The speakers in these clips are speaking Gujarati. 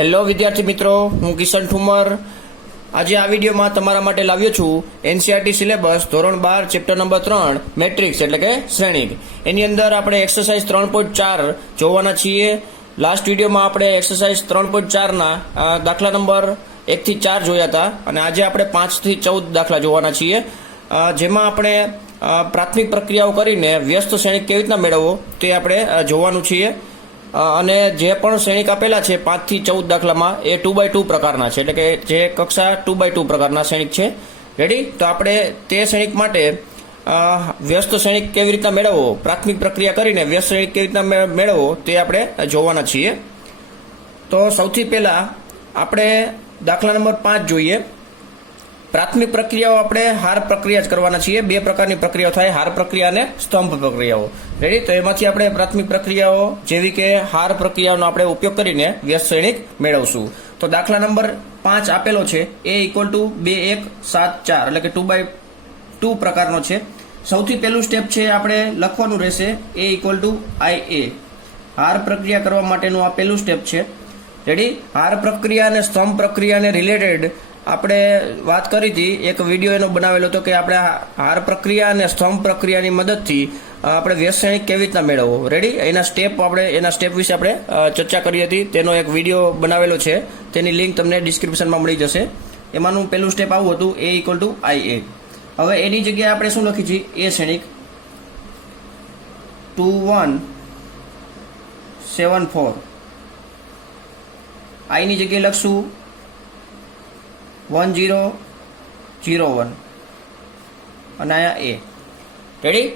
હેલો વિદ્યાર્થી મિત્રો, હું કિશન ઠુમર. આજે આ વિડીયોમાં તમારા માટે લાવ્યો છું એનસીઆરટી સિલેબસ ધોરણ 12 ચેપ્ટર નંબર 3 મેટ્રિક્સ એટલે કે શ્રેણિક. એની અંદર આપણે એક્સરસાઇઝ 3.4 જોવાના છીએ. લાસ્ટ વિડીયોમાં આપણે એક્સરસાઇઝ 3.4ના દાખલા નંબર 1 થી 4 જોયા હતા અને આજે આપણે 5 થી 14 દાખલા જોવાના છીએ, જેમાં આપણે પ્રાથમિક પ્રક્રિયાઓ કરીને વ્યસ્ત શ્રેણિક કેવી રીતના મેળવવો તે આપણે જોવાનું છીએ. અને જે પણ શ્રેણિક આપેલા છે 5 થી 14 દાખલામાં એ 2x2 પ્રકારના છે, એટલે કે જે કક્ષા 2x2 પ્રકારના શ્રેણિક છે. રેડી? તો આપણે તે શ્રેણિક માટે વ્યસ્ત શ્રેણિક કેવી રીતના મેળવવો, પ્રાથમિક પ્રક્રિયા કરીને વ્યસ્ત શ્રેણિક કેવી રીતના મેળવવો તે આપણે જોવાના છીએ. તો સૌથી પહેલા આપણે દાખલા નંબર 5 જોઈએ. પ્રાથમિક પ્રક્રિયાઓ આપણે હાર પ્રક્રિયા જ કરવાના છીએ. બે પ્રકારની પ્રક્રિયાઓ થાય, હાર પ્રક્રિયા અને સ્તંભ પ્રક્રિયાઓ. રેડી? તો એમાંથી આપણે પ્રાથમિક પ્રક્રિયાઓ જેવી કે હાર પ્રક્રિયાનો આપણે ઉપયોગ કરીને વ્યસ્ત શ્રેણિક મેળવશું. તો દાખલા નંબર 5 આપેલો છે A = 2 1 7 4 એટલે કે 2x2 પ્રકારનો છે. સૌથી પહેલું સ્ટેપ છે આપણે લખવાનું રહેશે A = IA. હાર પ્રક્રિયા કરવા માટેનું આ પહેલું સ્ટેપ છે. રેડી? હાર પ્રક્રિયા અને સ્તંભ પ્રક્રિયાને રિલેટેડ આપણે વાત કરી હતી, એક વિડીયો એનો બનાવેલો હતો કે આપણે હાર પ્રક્રિયા અને સ્તંભ પ્રક્રિયાની મદદથી આપણે વ્યસ્ત શ્રેણિક કેવી રીતના મેળવવો. રેડી? એના સ્ટેપ વિશે આપણે ચર્ચા કરી હતી. તેનો એક વિડીયો બનાવેલો છે, તેની લિંક તમને ડિસ્ક્રિપ્શનમાં મળી જશે. એમાંનું પહેલું સ્ટેપ આવું હતું A = IA. હવે એની જગ્યાએ આપણે શું લખી છીએ? A શ્રેણિક 2 1 7 4. I ની જગ્યાએ લખશું 1 0 0 1 અને અહીંયા A. રેડી?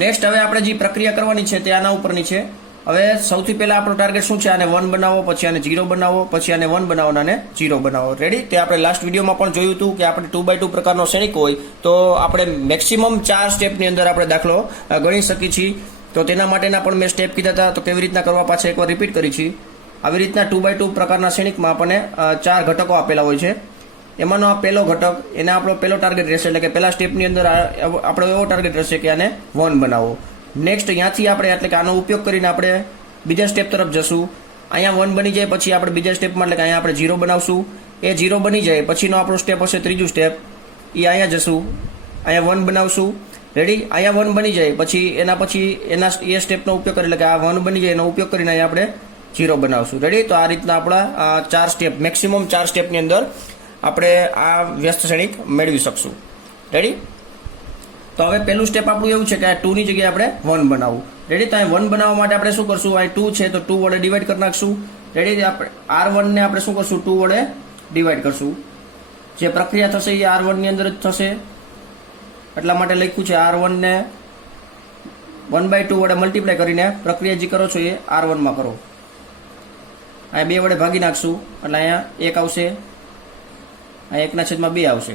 નેક્સ્ટ હવે આપણે જે પ્રક્રિયા કરવાની છે તે આના ઉપરની છે. હવે સૌથી પહેલા આપણો ટાર્ગેટ શું છે? આને 1 બનાવો, પછી આને 0 બનાવો, પછી આને 1 બનાવો અને 0 બનાવો. રેડી? તે આપણે લાસ્ટ વિડીયોમાં પણ જોયું હતું કે આપણે 2x2 પ્રકારનો શ્રેણિક હોય તો આપણે મેક્સિમમ 4 સ્ટેપની અંદર આપણે દાખલો ગણી શકીએ છીએ. તો તેના માટેના પણ મેં સ્ટેપ કીધા હતા, તો કેવી રીતના કરવા પાછા એકવાર રિપીટ કરી છે. આવી રીતના 2x2 પ્રકારના શ્રેણિકમાં આપણને 4 ઘટકો આપેલા હોય છે. એમાંનો આ પહેલો ઘટક, એને આપણો પહેલો ટાર્ગેટ રહેશે, એટલે કે પહેલા સ્ટેપની અંદર આપણો એવો ટાર્ગેટ રહેશે કે આને 1 બનાવો. નેક્સ્ટ અહીંયાથી આપણે એટલે કે આનો ઉપયોગ કરીને આપણે બીજા સ્ટેપ તરફ જશું. અહીંયા 1 બની જાય પછી આપણે બીજા સ્ટેપમાં એટલે કે અહીંયા આપણે 0 બનાવશું. એ 0 બની જાય પછીનો આપણો સ્ટેપ હશે ત્રીજું સ્ટેપ, એ અહીંયા જશું, અહીંયા 1 બનાવશું. રેડી? અહીંયા 1 બની જાય પછી એ સ્ટેપનો ઉપયોગ કરી એટલે કે આ 1 બની જાય એનો ઉપયોગ કરીને અહીંયા આપણે 0 બનાવશું. રેડી? તો આ રીતના આપણા 4 સ્ટેપ, મેક્સિમમ 4 સ્ટેપની અંદર આપણે આ વ્યસ્ત શ્રેણિક મેળવી શકશું. રેડી? તો હવે પહેલું સ્ટેપ આપણું એવું છે કે આ 2 ની જગ્યાએ આપણે 1 બનાવવું. રેડી? તો અહીં 1 બનાવવા માટે આપણે શું કરશું? આ 2 છે તો 2 વડે ડિવાઈડ કરી નાખશું. રેડી? આપણે R1 ને આપણે શું કરશું? 2 વડે ડિવાઈડ કરશું. જે પ્રક્રિયા થશે એ R1 ની અંદર જ થશે, એટલા માટે લખ્યું છે R1 ને 1/2 વડે મલ્ટીપ્લાય કરીને પ્રક્રિયા જે કરો છો એ R1 માં કરો. અહીંયા 2 વડે ભાગી નાખશું એટલે અહીંયા 1 આવશે, અહીંયા 1/2 આવશે,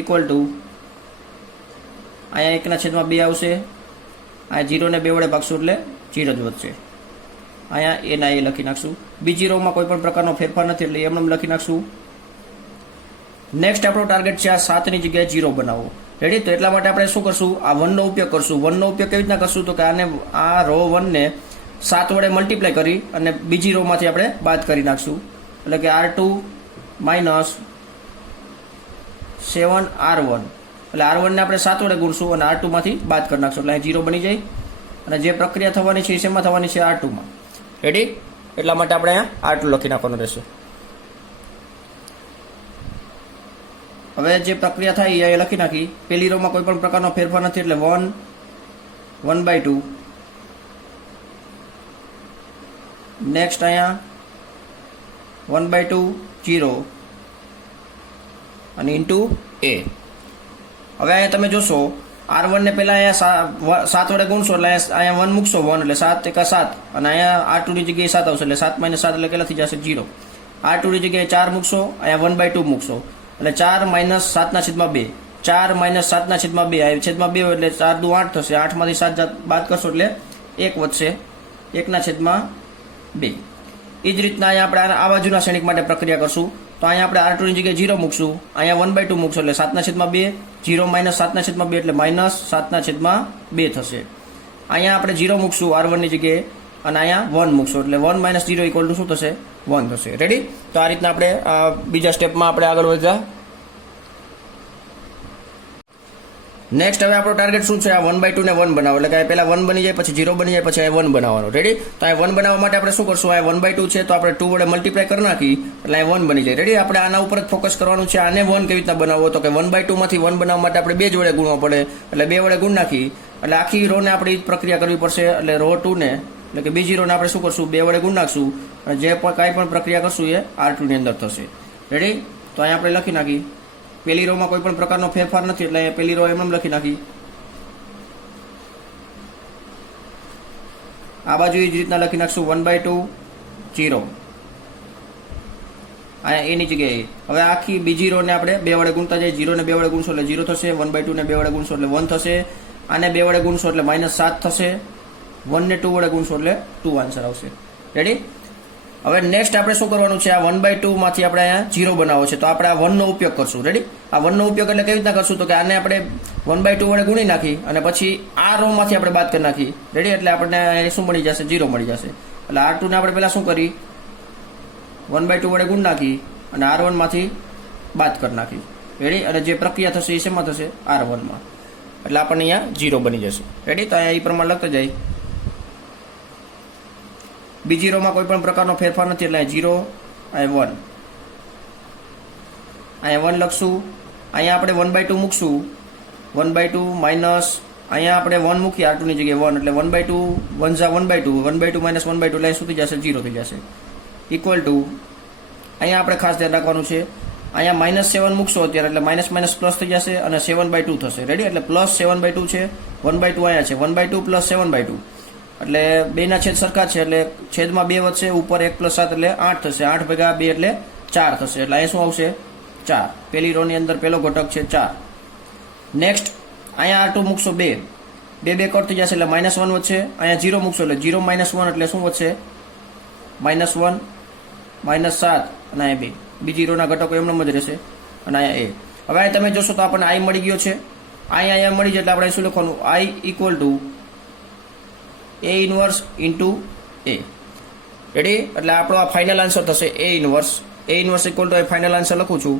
ઇક્વલ ટુ અહીંયા 1/2 આવશે, અહીંયા 0 ને 2 વડે ભાગશું એટલે 0 જ વધશે. અહીંયા એ લખી નાખશું. બીજી રોમાં કોઈ પણ પ્રકારનો ફેરફાર નથી એટલે એમને લખી નાખશું. નેક્સ્ટ આપણો ટાર્ગેટ છે આ 7 ની જગ્યાએ 0 બનાવો. રેડી? તો એટલા માટે આપણે શું કરશું? આ 1 નો ઉપયોગ કરશું. 1 નો ઉપયોગ કેવી રીતના કરશું? તો કે આને આ રો 1 ને 7 વડે મલ્ટીપ્લાય કરી અને બીજી રોમાંથી આપણે બાદ કરી નાખશું, એટલે કે R2 - 7 R1, એટલે R1 ને આપણે 7 વડે ગુણશું અને R2 માંથી બાદ કરી નાખશું એટલે અહીં 0 બની જાય. અને જે પ્રક્રિયા થવાની છે એ શેમાં થવાની છે? R2 માં. રેડી? એટલા માટે આપણે અહીંયા R2 લખી નાખવાનું રહેશે. હવે જે પ્રક્રિયા થાય એ લખી નાખી. પહેલી રોમાં કોઈ પણ પ્રકારનો ફેરફાર નથી એટલે 1 1/2. નેક્સ્ટ અહીંયા 1/2 0 અને ઇન્ટુ A. હવે અહીંયા તમે જોશો R1 ને પહેલા અહીંયા 7 વડે ગુણશો એટલે અહીંયા 1 મૂકશો, 1 એટલે 7 × 7 અને અહીંયા R2 ની જગ્યાએ 7 આવશે એટલે 7 - 7 એટલે કેટલા થઈ જશે? 0. R2 ની જગ્યાએ 4 મૂકશો, અહીંયા 1/2 મૂકશો એટલે 4 - 7/2. 4 - 7/2 આ છેદમાં 2 એટલે 4 દુ 8 થશે. 8 માંથી 7 બાદ કરશો એટલે 1 વધશે, 1/2. એ જ રીતના અહીંયા આપણે આ બાજુના શ્રેણિક માટે પ્રક્રિયા કરશું. તો અહીંયા આપણે R2 ની જગ્યાએ 0 મૂકશું, અહીંયા 1/2 મૂકશું એટલે 7/2. 0 - 7/2 એટલે -7/2 થશે. અહીંયા આપણે 0 મૂકશું R1 ની જગ્યાએ અને અહીંયા 1 મૂકશો એટલે 1 માઇનસ 0 ઇક્વલ ટુ શું થશે 1 થશે. રેડી? તો આ રીતના આપણે બીજા સ્ટેપમાં આપણે આગળ વધ્યા. નેક્સ્ટ હવે આપણો ટાર્ગેટ શું છે? આ 1/2 ને 1 બનાવો એટલે કે પહેલા 1 બની જાય પછી 0 બની જાય પછી આ 1 બનાવવાનો. રેડી? તો આ 1 બનાવવા માટે આપણે શું કરશું? આ 1/2 છે તો આપણે 2 વડે મલ્ટીપ્લાય કરી નાખી એટલે આ 1 બની જાય. રેડી? આપણે આના ઉપર જ ફોકસ કરવાનું છે. આને 1 કેવી રીતના બનાવવો? તો કે 1/2 માંથી 1 બનાવવા માટે આપણે 2 જ વડે ગુણવા પડે એટલે 2 વડે ગુણ નાખી એટલે આખી રો ને આપણે પ્રક્રિયા કરવી પડશે. એટલે રો 2 ને એટલે કે બીજી રો ને આપણે શું કરશું? 2 વડે ગુણ નાખશું અને જે પણ કાંઈ પણ પ્રક્રિયા કરશું એ R2 ની અંદર થશે. રેડી? તો અહીંયા આપણે લખી નાખી. પેલી રોમાં કોઈ પણ પ્રકારનો ફેરફાર નથી એટલે અહીંયા પેલી રો એમ લખી નાખી. આ બાજુ એ જ રીતના લખી નાખશું 1/2 0 અહીંયા એની જગ્યાએ. હવે આખી બીજી રો ને આપણે 2 વડે ગુણતા જઈએ. 0 ને 2 વડે ગુણશો એટલે 0 થશે. 1/2 ને 2 વડે ગુણશો એટલે 1 થશે. આને 2 વડે ગુણશો એટલે -7 થશે. 1 ને 2 વડે ગુણશો એટલે 2 આન્સર આવશે. રેડી? હવે નેક્સ્ટ આપણે શું કરવાનું છે? આ 1/2 માંથી આપણે અહીંયા 0 બનાવવો છે તો આપણે આ 1 નો ઉપયોગ કરશું. રેડી? આ 1 નો ઉપયોગ એટલે કેવી રીતના કરશું? તો કે આને આપણે 1/2 વડે ગુણી નાખી અને પછી આ રો માંથી આપણે બાદ કરી નાખી. રેડી? એટલે આપણને શું મળી જશે? 0 મળી જશે. એટલે R2 ને આપણે પહેલા શું કરી? 1/2 વડે ગુણ નાખી અને R1 માંથી બાદ કરી નાખી. રેડી? અને જે પ્રક્રિયા થશે એ શેમાં થશે? R1 માં. એટલે આપણને અહીંયા 0 બની જશે. રેડી? તો અહીંયા એ પ્રમાણે લખતા જાય. બીજી રોમાં કોઈ પણ પ્રકારનો ફેરફાર નથી એટલે 0 અહીંયા 1 અહીંયા 1 લખશું. અહીંયા આપણે 1/2 મૂકશું. 1/2 માઇનસ અહીંયા આપણે 1 મૂકીએ R2 ની જગ્યાએ 1 એટલે 1/2 1 જા 1/2 1/2 માઇનસ 1/2 એટલે શું થઈ જશે? 0 થઈ જશે. ઇક્વલ ટુ અહીંયા આપણે ખાસ ધ્યાન રાખવાનું છે. અહીંયા -7 મૂકશો અત્યારે એટલે માઇનસ માઇનસ પ્લસ થઈ જશે અને 7/2 થશે. રેડી? એટલે પ્લસ 7/2 છે. 1/2 અહીંયા છે. 1/2 પ્લસ 7/2 એટલે બેના છેદ સરખા છે એટલે છેદમાં 2 વધશે. ઉપર 1 + 7 એટલે 8 થશે. 8 ભેગા 2 એટલે 4 થશે. એટલે અહીંયા શું આવશે? 4. પેલી રો ની અંદર પેલો ઘટક છે 4. નેક્સ્ટ અહીંયા R2 મૂકશો 2 2 કટ થઈ જશે એટલે -1 વધશે. અહીંયા 0 મૂકશો એટલે 0 - 1 એટલે શું વધશે? -1 -7 અને અહીંયા 2 બીજી રોના ઘટકો એમનેમ જ રહેશે અને અહીંયા A. હવે અહીં તમે જોશો તો આપણને I મળી ગયો છે. અહીંયા મળી જાય એટલે આપણે શું લખવાનું? I equal to A inverse into A. Ready? એટલે આપણો આ ફાઇનલ આન્સર થશે A inverse. A inverse equal to final answer લખું છું.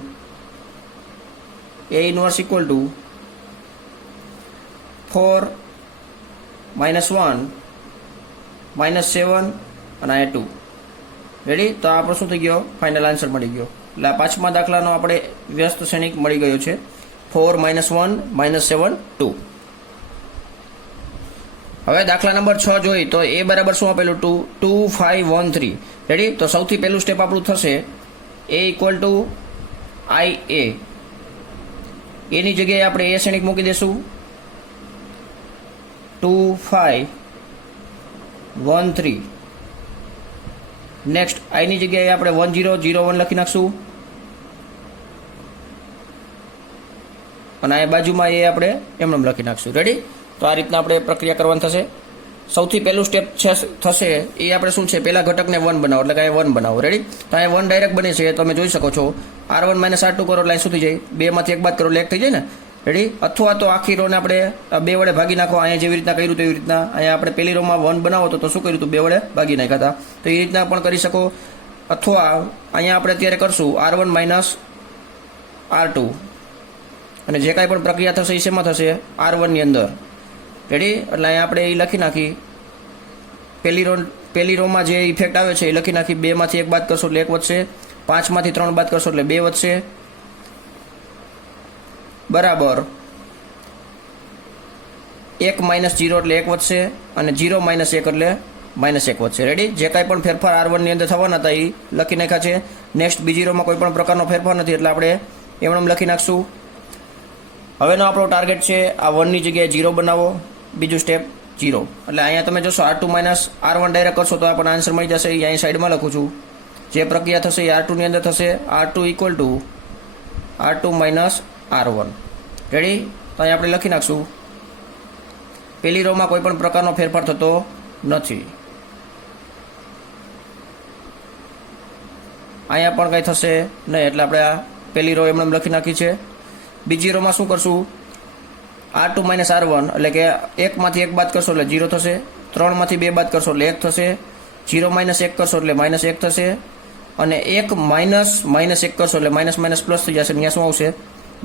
A ઇન્વર્સ ઇક્વલ ટુ 4 -1 -7 અને અહીંયા 2. રેડી? તો આપણો શું થઈ ગયો? ફાઇનલ આન્સર મળી ગયો. એટલે આ 5મા દાખલાનો આપણે વ્યસ્ત શ્રેણિક મળી ગયો છે. 4 -1 -7 2. હવે દાખલા નંબર 6 જોઈ તો A બરાબર શું આપેલું? 2 5 1 3. રેડી? તો સૌથી પહેલું સ્ટેપ આપણું થશે A ઇક્વલ ટુ IA. એની જગ્યાએ આપણે A શ્રેણિક મૂકી દેશું. 2 5 1 3. નેક્સ્ટ I ની જગ્યાએ આપણે 1 0 0 1 લખી નાખશું અને આ બાજુમાં એ આપણે એમનેમ લખી નાખશું. રેડી? તો આ રીતના આપણે પ્રક્રિયા કરવાની થશે. સૌથી પહેલું સ્ટેપ થશે એ આપણે શું છે? પહેલા ઘટકને 1 બનાવો એટલે કે અહીંયા 1 બનાવો. રેડી? તો અહીંયા 1 ડાયરેક્ટ બને છે તમે જોઈ શકો છો. R1 - R2 કરો એટલે શું થઈ જાય? 2 માંથી 1 બાદ કરો એટલે 1 થઈ જાય ને. રેડી? અથવા તો આખી રોને આપણે 2 વડે ભાગી નાખો. અહીંયા જેવી રીતના કર્યું તેવી રીતના અહીંયા આપણે પેલી રોમાં 1 બનાવો તો શું કર્યું હતું? 2 વડે ભાગી નાખ્યા હતા. તો એ રીતના પણ કરી શકો. અથવા અહીંયા આપણે અત્યારે કરશું R1 - R2 અને જે કાંઈ પણ પ્રક્રિયા થશે એ શેમાં થશે? R1 ની અંદર. રેડી? એટલે અહીંયા આપણે એ લખી નાખી. પેલી રોમાં જે ઇફેક્ટ આવે છે એ લખી નાખી. 2 માંથી 1 બાદ કરશો એટલે 1 વધશે. 5 માંથી 3 બાદ કરશો એટલે 2 વધશે. બરાબર 1 - 0 એટલે 1 વધશે અને 0 - 1 એટલે -1 વધશે. રેડી? જે કાંઈ પણ ફેરફાર R1 ની અંદર થવાના હતા એ લખી નાખ્યા છે. નેક્સ્ટ બીજી રોમાં કોઈ પણ પ્રકારનો ફેરફાર નથી એટલે આપણે એમનેમ લખી નાખશું. હવેનો આપણો ટાર્ગેટ છે આ 1 ની જગ્યાએ 0 બનાવો. બીજું સ્ટેપ 0 એટલે અહીંયા તમે જોશો R2 - R1 ડાયરેક્ટ કરશો તો આપણને આન્સર મળી જશે. અહીં સાઈડમાં લખું છું. જે પ્રક્રિયા થશે એ R2 ની અંદર થશે. R2 equal to R2 - R1. Ready? તો અહીં આપણે લખી નાખશું. પેલી રોમાં કોઈ પણ પ્રકારનો ફેરફાર થતો નથી. અહીંયા પણ કંઈ થશે નહીં એટલે આપણે આ પેલી રો એમનેમ લખી નાખી છે. બીજી રોમાં શું કરશું? R2 - R1 એટલે કે 1 માંથી 1 બાદ કરશો એટલે 0 થશે. 3માંથી 2 બાદ કરશો એટલે 1 થશે, 0 માઇનસ 1 કરશો એટલે માઇનસ 1 થશે, અને 1 માઇનસ માઇનસ 1 કરશો એટલે માઇનસ માઇનસ પ્લસ થઈ જશે. અહીંયા શું આવશે?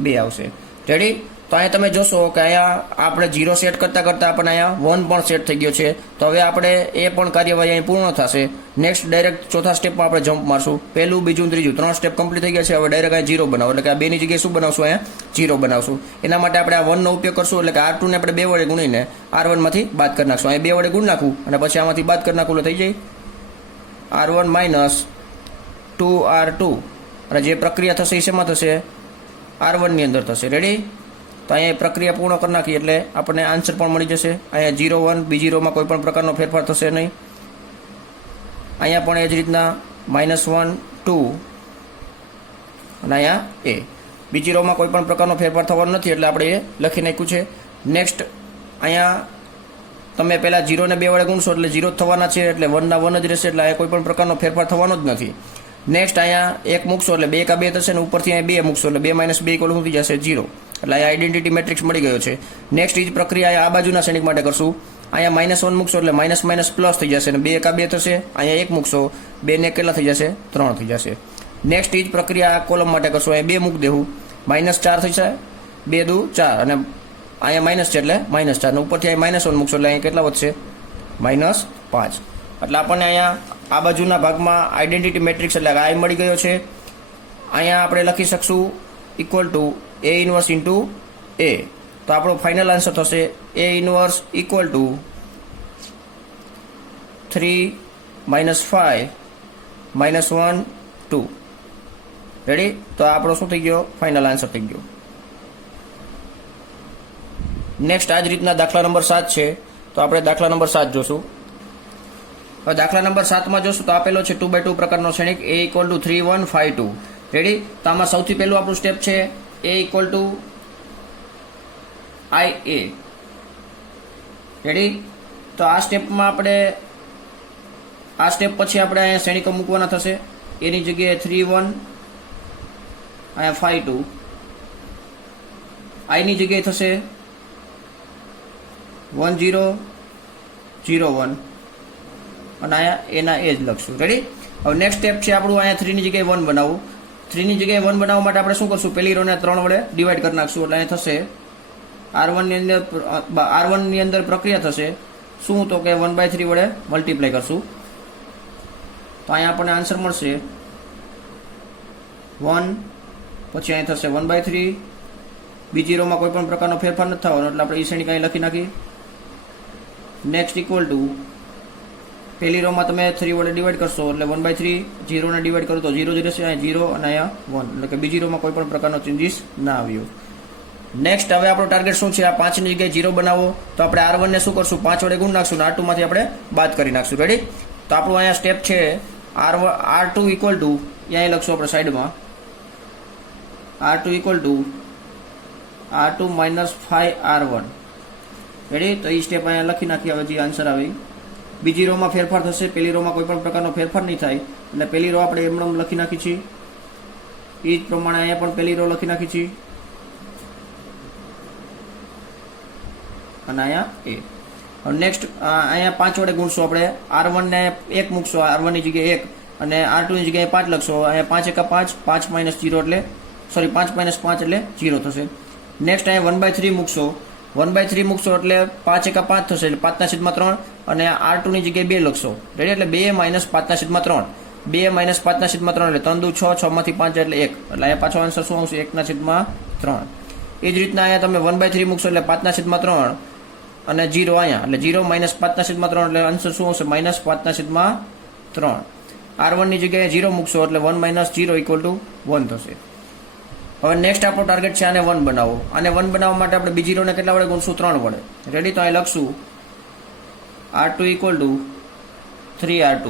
2 આવશે. રેડી? તો અહીંયા તમે જોશો કે અહીંયા આપણે 0 સેટ કરતાં કરતાં આપણને અહીંયા 1 પણ સેટ થઈ ગયો છે. તો હવે આપણે એ પણ કાર્યવાહી અહીં પૂર્ણ થશે. નેક્સ્ટ ડાયરેક્ટ ચોથા સ્ટેપમાં આપણે જમ્પ મારશું. પહેલું, બીજું, ત્રીજું 3 સ્ટેપ કમ્પ્લીટ થઈ ગયા છે. હવે ડાયરેક્ટ અહીંયા 0 બનાવો, એટલે કે આ 2ની જગ્યાએ શું બનાવશું? અહીંયા 0 બનાવશું. એના માટે આપણે આ 1નો ઉપયોગ કરશું, એટલે કે R2 ને આપણે 2 વડે ગુણીને R1 માંથી બાદ કરી નાખશું. અહીં 2 વડે ગુણ નાખું અને પછી આમાંથી બાદ કરી નાખું એટલે થઈ જાય R1 માઇનસ 2R2, અને જે પ્રક્રિયા થશે એ શેમાં થશે? R1 ની અંદર થશે. રેડી? તો અહીંયા પ્રક્રિયા પૂર્ણ કરી નાખી એટલે આપણને આન્સર પણ મળી જશે. અહીંયા 0 1, બીજી રોમાં કોઈ પણ પ્રકારનો ફેરફાર થશે નહીં. અહીંયા પણ એ જ રીતના -1 2, અને અહીંયા એ બીજી રોમાં કોઈ પણ પ્રકારનો ફેરફાર થવાનો નથી એટલે આપણે એ લખી નાખ્યું છે. નેક્સ્ટ અહીંયા તમે પહેલાં 0 ને 2 વડે ગુણશો એટલે 0 થવાના છે, એટલે 1 ના 1 જ રહેશે, એટલે અહીંયા કોઈ પણ પ્રકારનો ફેરફાર થવાનો જ નથી. નેક્સ્ટ અહીંયા 1 મૂકશો એટલે 2 કા 2 થશે, ને ઉપરથી અહીંયા 2 મૂકશો એટલે 2 માઇનસ 2 ઇક્વલ થઈ જશે 0. એટલે અહીંયા આઈડેન્ટિટી મેટ્રિક્સ મળી ગયો છે. નેક્સ્ટ એ જ પ્રક્રિયા અહીંયા આ બાજુના શ્રેણિક માટે કરશું. અહીંયા -1 મૂકશો એટલે માઇનસ માઇનસ પ્લસ થઈ જશે, અને 2 કા 2 થશે. અહીંયા 1 મૂકશો, 2 ને કેટલા થઈ જશે? 3 થઈ જશે. નેક્સ્ટ એ જ પ્રક્રિયા આ કોલમ માટે કરશું. અહીંયા 2 મૂકી દેવું, -4 થઈ જાય, 2 દુ 4, અને અહીંયા માઇનસ છે એટલે -4, ને ઉપરથી અહીંયા -1 મૂકશો એટલે અહીંયા કેટલા વધશે? -5. એટલે આપણને અહીંયા આ બાજુના ભાગમાં આઈડેન્ટિટી મેટ્રિક્સ એટલે આ મળી ગયો છે. અહીંયા આપણે લખી શકશું equal to A inverse into A. તો આપણો ફાઇનલ આન્સર થશે A inverse equal to 3 - 5 -1 2. Ready? તો આપણો શું થઈ ગયો? ફાઇનલ આન્સર થઈ ગયો. નેક્સ્ટ આ જ રીતના દાખલા નંબર 7 છે. તો આપણે દાખલા નંબર 7 જોશું. હવે દાખલા નંબર 7માં જોશું તો આપેલો છે 2x2 પ્રકારનો શ્રેણિક A ઇક્વલ ટુ 3 1 5 2. રેડી? તો આમાં સૌથી પહેલું આપણું સ્ટેપ છે A equal two IA. Ready? તો આ સ્ટેપમાં આપણે આ સ્ટેપ પછી આપણે અહીંયા શ્રેણિકો મૂકવાના થશે. એની જગ્યાએ 3 1, અહીંયા 5 2. આઈની જગ્યાએ થશે 1 0 0 1, અને અહીંયા એના એ જ લખશું. રેડી? હવે નેક્સ્ટ સ્ટેપ છે આપણું અહીંયા 3ની જગ્યાએ 1 બનાવવું. 3ની જગ્યાએ 1 બનાવવા માટે આપણે શું કરશું? પહેલી રોને 3 વડે ડિવાઈડ કરી નાખશું, એટલે અહીંયા થશે R1 ની અંદર પ્રક્રિયા થશે શું? તો કે 1/3 વડે મલ્ટીપ્લાય કરશું. તો અહીંયા આપણને આન્સર મળશે 1, પછી અહીં થશે 1/3. બીજી રોમાં કોઈ પણ પ્રકારનો ફેરફાર નથી થવાનો એટલે આપણે ઈ શ્રેણિક અહીં લખી નાખી. નેક્સ્ટ ઇક્વલ ટુ પહેલી રોમાં તમે 3 વડે ડિવાઈડ કરશો એટલે 1/3, 0 ને ડિવાઈડ કરો તો 0 જ રહેશે, અહીંયા 0 અને અહીંયા 1, એટલે કે બીજી રોમાં કોઈ પણ પ્રકારનો ચેન્જીસ ના આવ્યો. નેક્સ્ટ હવે આપણો ટાર્ગેટ શું છે? આ 5ની જગ્યાએ 0 બનાવો. તો આપણે R1 ને શું કરશું? 5 વડે ગુણ નાખશું, અને R2 માંથી આપણે બાદ કરી નાખશું. રેડી? તો આપણું અહીંયા સ્ટેપ છે R2 ઇક્વલ ટુ, અહીંયા લખશું આપણે સાઈડમાં R2 equal to R2 minus 5R1. Ready? તો એ સ્ટેપ અહીંયા લખી નાખી. હવે જે આન્સર આવે બીજી રોમાં ફેરફાર થશે, પહેલી રોમાં કોઈ પણ પ્રકારનો ફેરફાર નહીં થાય, એટલે પહેલી રો આપણે એમ લખી નાખી છે. એ જ પ્રમાણે અહીંયા પણ પહેલી રો લખી નાખી છે, અને અહીંયા એ. હવે નેક્સ્ટ અહીંયા 5 વડે ગુણશું આપણે. R1 ને 1 મૂકશો, R1 ની જગ્યાએ 1, અને R2 ની જગ્યાએ 5 લખશો. અહીંયા 5 એકા 5, 5 માઇનસ 0 એટલે 5 માઇનસ 5 એટલે 0 થશે. નેક્સ્ટ અહીંયા 1/3 મૂકશો. 1/3 મૂકશો એટલે 5 એકા 5 થશે, એટલે 5/3, અને R2 ની જગ્યાએ 2 લખશો. રેડી? એટલે 2 માઇનસ 5/3, 2 માઇનસ 5/3 એટલે 3 દુ 6, 6 માંથી 5 એટલે 1, એટલે અહીંયા પાછો આન્સર શું આવશે? 1/3. એ જ રીતના અહીંયા તમે 1/3 મૂકશો એટલે 5/3, અને 0 અહીંયા એટલે 0 માઇનસ 5/3 એટલે આન્સર શું આવશે? -5/3. R1 ની જગ્યાએ 0 મૂકશો એટલે 1 માઇનસ 0 ઇક્વલ ટુ 1 થશે. હવે નેક્સ્ટ આપણો ટાર્ગેટ છે આને 1 બનાવો. આને 1 બનાવવા માટે આપણે બીજી રોને કેટલા વડે ગુણશું? 3 વડે. રેડી? તો અહીં લખશું R2 ઇક્વલ ટુ 3R2,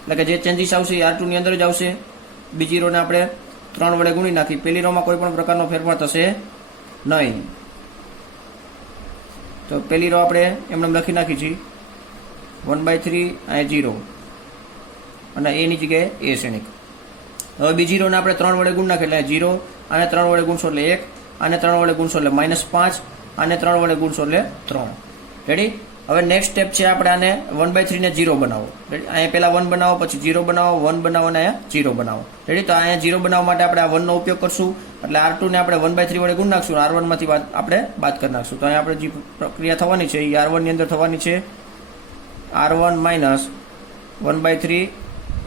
એટલે કે જે ચેન્જીસ આવશે એ R2 ની અંદર જ આવશે. બીજી રોને આપણે 3 વડે ગુણી નાખી. પહેલી રોમાં કોઈ પણ પ્રકારનો ફેરફાર થશે નહીં, તો પહેલી રો આપણે એમને લખી નાખી છે 1/3, અહીંયા 0, અને એની જગ્યાએ એ શ્રેણિક. હવે બીજી રોને આપણે 3 વડે ગુણ નાખીએ એટલે 0, આને 3 વડે ગુણશો એટલે 1, આને 3 વડે ગુણશો એટલે -5, આને 3 વડે ગુણશો એટલે 3. રેડી? હવે નેક્સ્ટ સ્ટેપ છે આપણે આને 1/3 ને 0 બનાવો. રેડી, અહીંયા પહેલા 1 બનાવો, પછી 0 બનાવો, 1 બનાવો અને અહીંયા 0 બનાવો. રેડી, તો અહીંયા 0 બનાવવા માટે આપણે આ 1 નો ઉપયોગ કરશું, એટલે R2 ને આપણે 1/3 વડે ગુણ નાખશું, R1 માંથી આપણે બાદ કરી નાખશું. તો અહીંયા આપણે જે પ્રક્રિયા થવાની છે એ R1 ની અંદર થવાની છે, R1 માઇનસ 1/3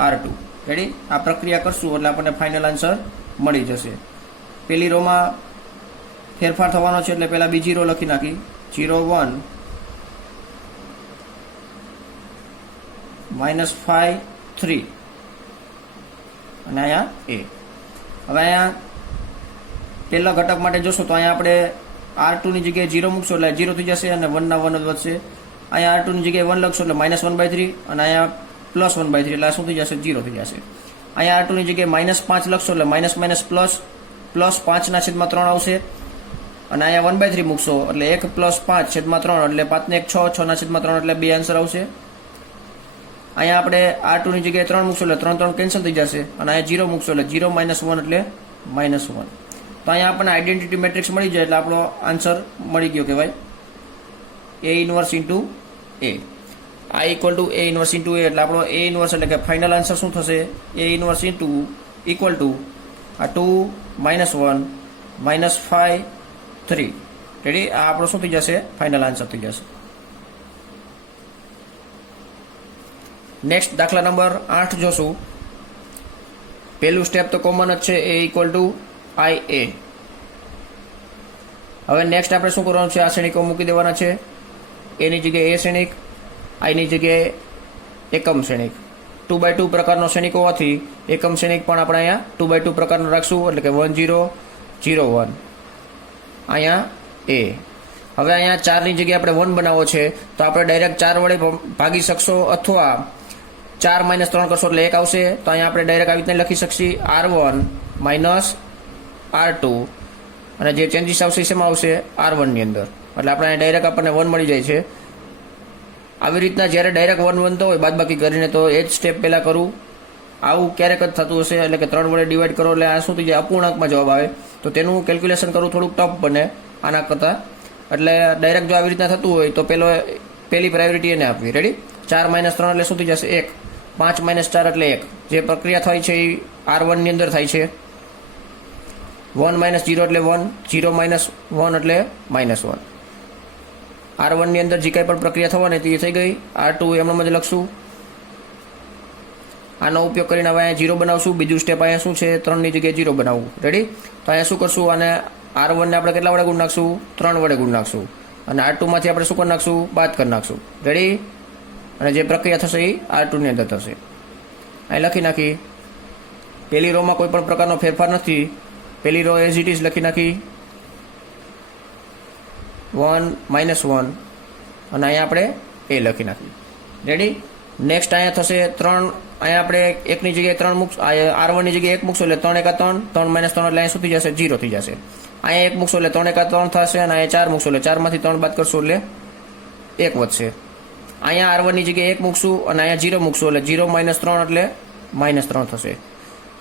R2. રેડી, આ પ્રક્રિયા કરશું એટલે આપણને ફાઇનલ આન્સર મળી જશે. પેલી રોમાં ફેરફાર થવાનો છે એટલે પહેલા બીજી રો લખી નાખી, 0 1 -5 3 અને અહીંયા A. હવે અહીંયા પહેલા ઘટક માટે જોશો તો અહીંયા આપણે R2 ની જગ્યાએ 0 મૂકશો એટલે 0 થઈ જશે અને 1 ના 1 જ વધશે. અહીંયા R2 ની જગ્યાએ 1 લખશો એટલે -1/3 અને અહીંયા +1/3 એટલે શું થઈ જશે, 0 થઈ જશે. અહીંયા R2 ની જગ્યાએ -5 લખશો એટલે માઇનસ માઇનસ પ્લસ 5/3 આવશે અને અહીંયા 1/3 મૂકશો એટલે 1 + 5/3 એટલે 5 ને 1 6, 6/3 એટલે 2 આન્સર આવશે. અહીંયા આપણે R2 ની જગ્યાએ 3 મૂકશો એટલે 3 3 કેન્સલ થઈ જશે અને અહીંયા 0 મૂકશો એટલે 0 - 1 એટલે -1. તો અહીંયા આપણને આઈડેન્ટિટી મેટ્રિક્સ મળી જાય એટલે આપણો આન્સર મળી ગયો કહેવાય, A inverse into A. I equal to A inverse into A એટલે આપણો A ઇન્વર્સ એટલે કે ફાઇનલ આન્સર શું થશે, A inverse into equal to આ 2 - 1 -5 3. રેડી, આ આપણો શું થઈ જશે, ફાઇનલ આન્સર થઈ જશે. નેક્સ્ટ દાખલા નંબર 8 જોશું. પહેલું સ્ટેપ તો કોમન જ છે, A ઇક્વલ ટુ IA. હવે નેક્સ્ટ આપણે શું કરવાનું છે, આ શ્રેણિકો મૂકી દેવાના છે. A ની જગ્યાએ A શ્રેણિક, I ની જગ્યાએ એકમ શ્રેણિક. 2x2 પ્રકારનો શ્રેણિક હોવાથી એકમ શ્રેણિક પણ આપણે અહીંયા 2x2 પ્રકારનો રાખશું એટલે કે 1 0 0 1. અહીંયા A. હવે અહીંયા 4 ની જગ્યાએ આપણે 1 બનાવવો છે તો આપણે ડાયરેક્ટ 4 વડે ભાગી શકશો અથવા 4 - 3 કરશો એટલે 1 આવશે. તો અહીંયા આપણે ડાયરેક્ટ આવી રીતે લખી શકશી, R1 - R2 અને જે ચેન્જીસ આવશે શેમાં આવશે, R1 ની અંદર. એટલે આપણે ડાયરેક્ટ આપણને 1 મળી જાય છે. આવી રીતના જ્યારે ડાયરેક્ટ 1 બનતો હોય બાદબાકી કરીને તો એ જ સ્ટેપ પહેલાં કરું. આવું ક્યારેક જ થતું હશે એટલે કે 3 વડે ડિવાઈડ કરો એટલે આ શું થઈ જાય, અપૂર્ણાંકમાં જવાબ આવે. તો તેનું કેલ્ક્યુલેશન કરવું થોડુંક ટફ બને આના કરતાં. એટલે ડાયરેક્ટ જો આવી રીતના થતું હોય તો પહેલી પ્રાયોરિટી એને આપવી. રેડી, 4 - 3 એટલે શું થઈ જશે, 1. 5 - 4 એટલે 1. જે પ્રક્રિયા થાય છે એ R1 ની અંદર થાય છે. 1 - 0 એટલે 1, 0 - 1 એટલે -1. R1 ની અંદર જે કંઈ પણ પ્રક્રિયા થવાની હતી એ થઈ ગઈ. R2 એમનામ જ લખશું. આનો ઉપયોગ કરીને હવે અહીંયા 0 બનાવશું. બીજું સ્ટેપ અહીંયા શું છે, 3 ની જગ્યાએ 0 બનાવવું. રેડી, તો અહીંયા શું કરશું, અને R1 ને આપણે કેટલા વડે ગુણ નાખશું, 3 વડે ગુણ નાખશું અને R2 માંથી આપણે શું કરી નાખશું, બાદ કરી નાખશું. રેડી, અને જે પ્રક્રિયા થશે એ R2 ની અંદર થશે. અહીં લખી નાખી. પહેલી રોમાં કોઈ પણ પ્રકારનો ફેરફાર નથી, પહેલી રો એઝ ઇટ ઇઝ લખી નાખી, 1 - 1 અને અહીંયા આપણે A લખી નાખી. રેડી, નેક્સ્ટ અહીંયા થશે 3. અહીંયા આપણે 1 ની જગ્યાએ 3 મૂકશું, R1 ની જગ્યાએ 1 મૂકશું એટલે 3 × 3, 3 - 3 એટલે અહીંયા શું થઈ જશે, 0 થઈ જશે. અહીંયા 1 મૂકશો એટલે 3 × 3 થશે અને અહીંયા 4 મૂકશો એટલે 4 માંથી 3 બાદ કરશો એટલે 1 વધશે. અહીંયા R1 ની જગ્યાએ 1 મૂકશું અને અહીંયા 0 મૂકશું એટલે 0 - 3 એટલે -3 થશે.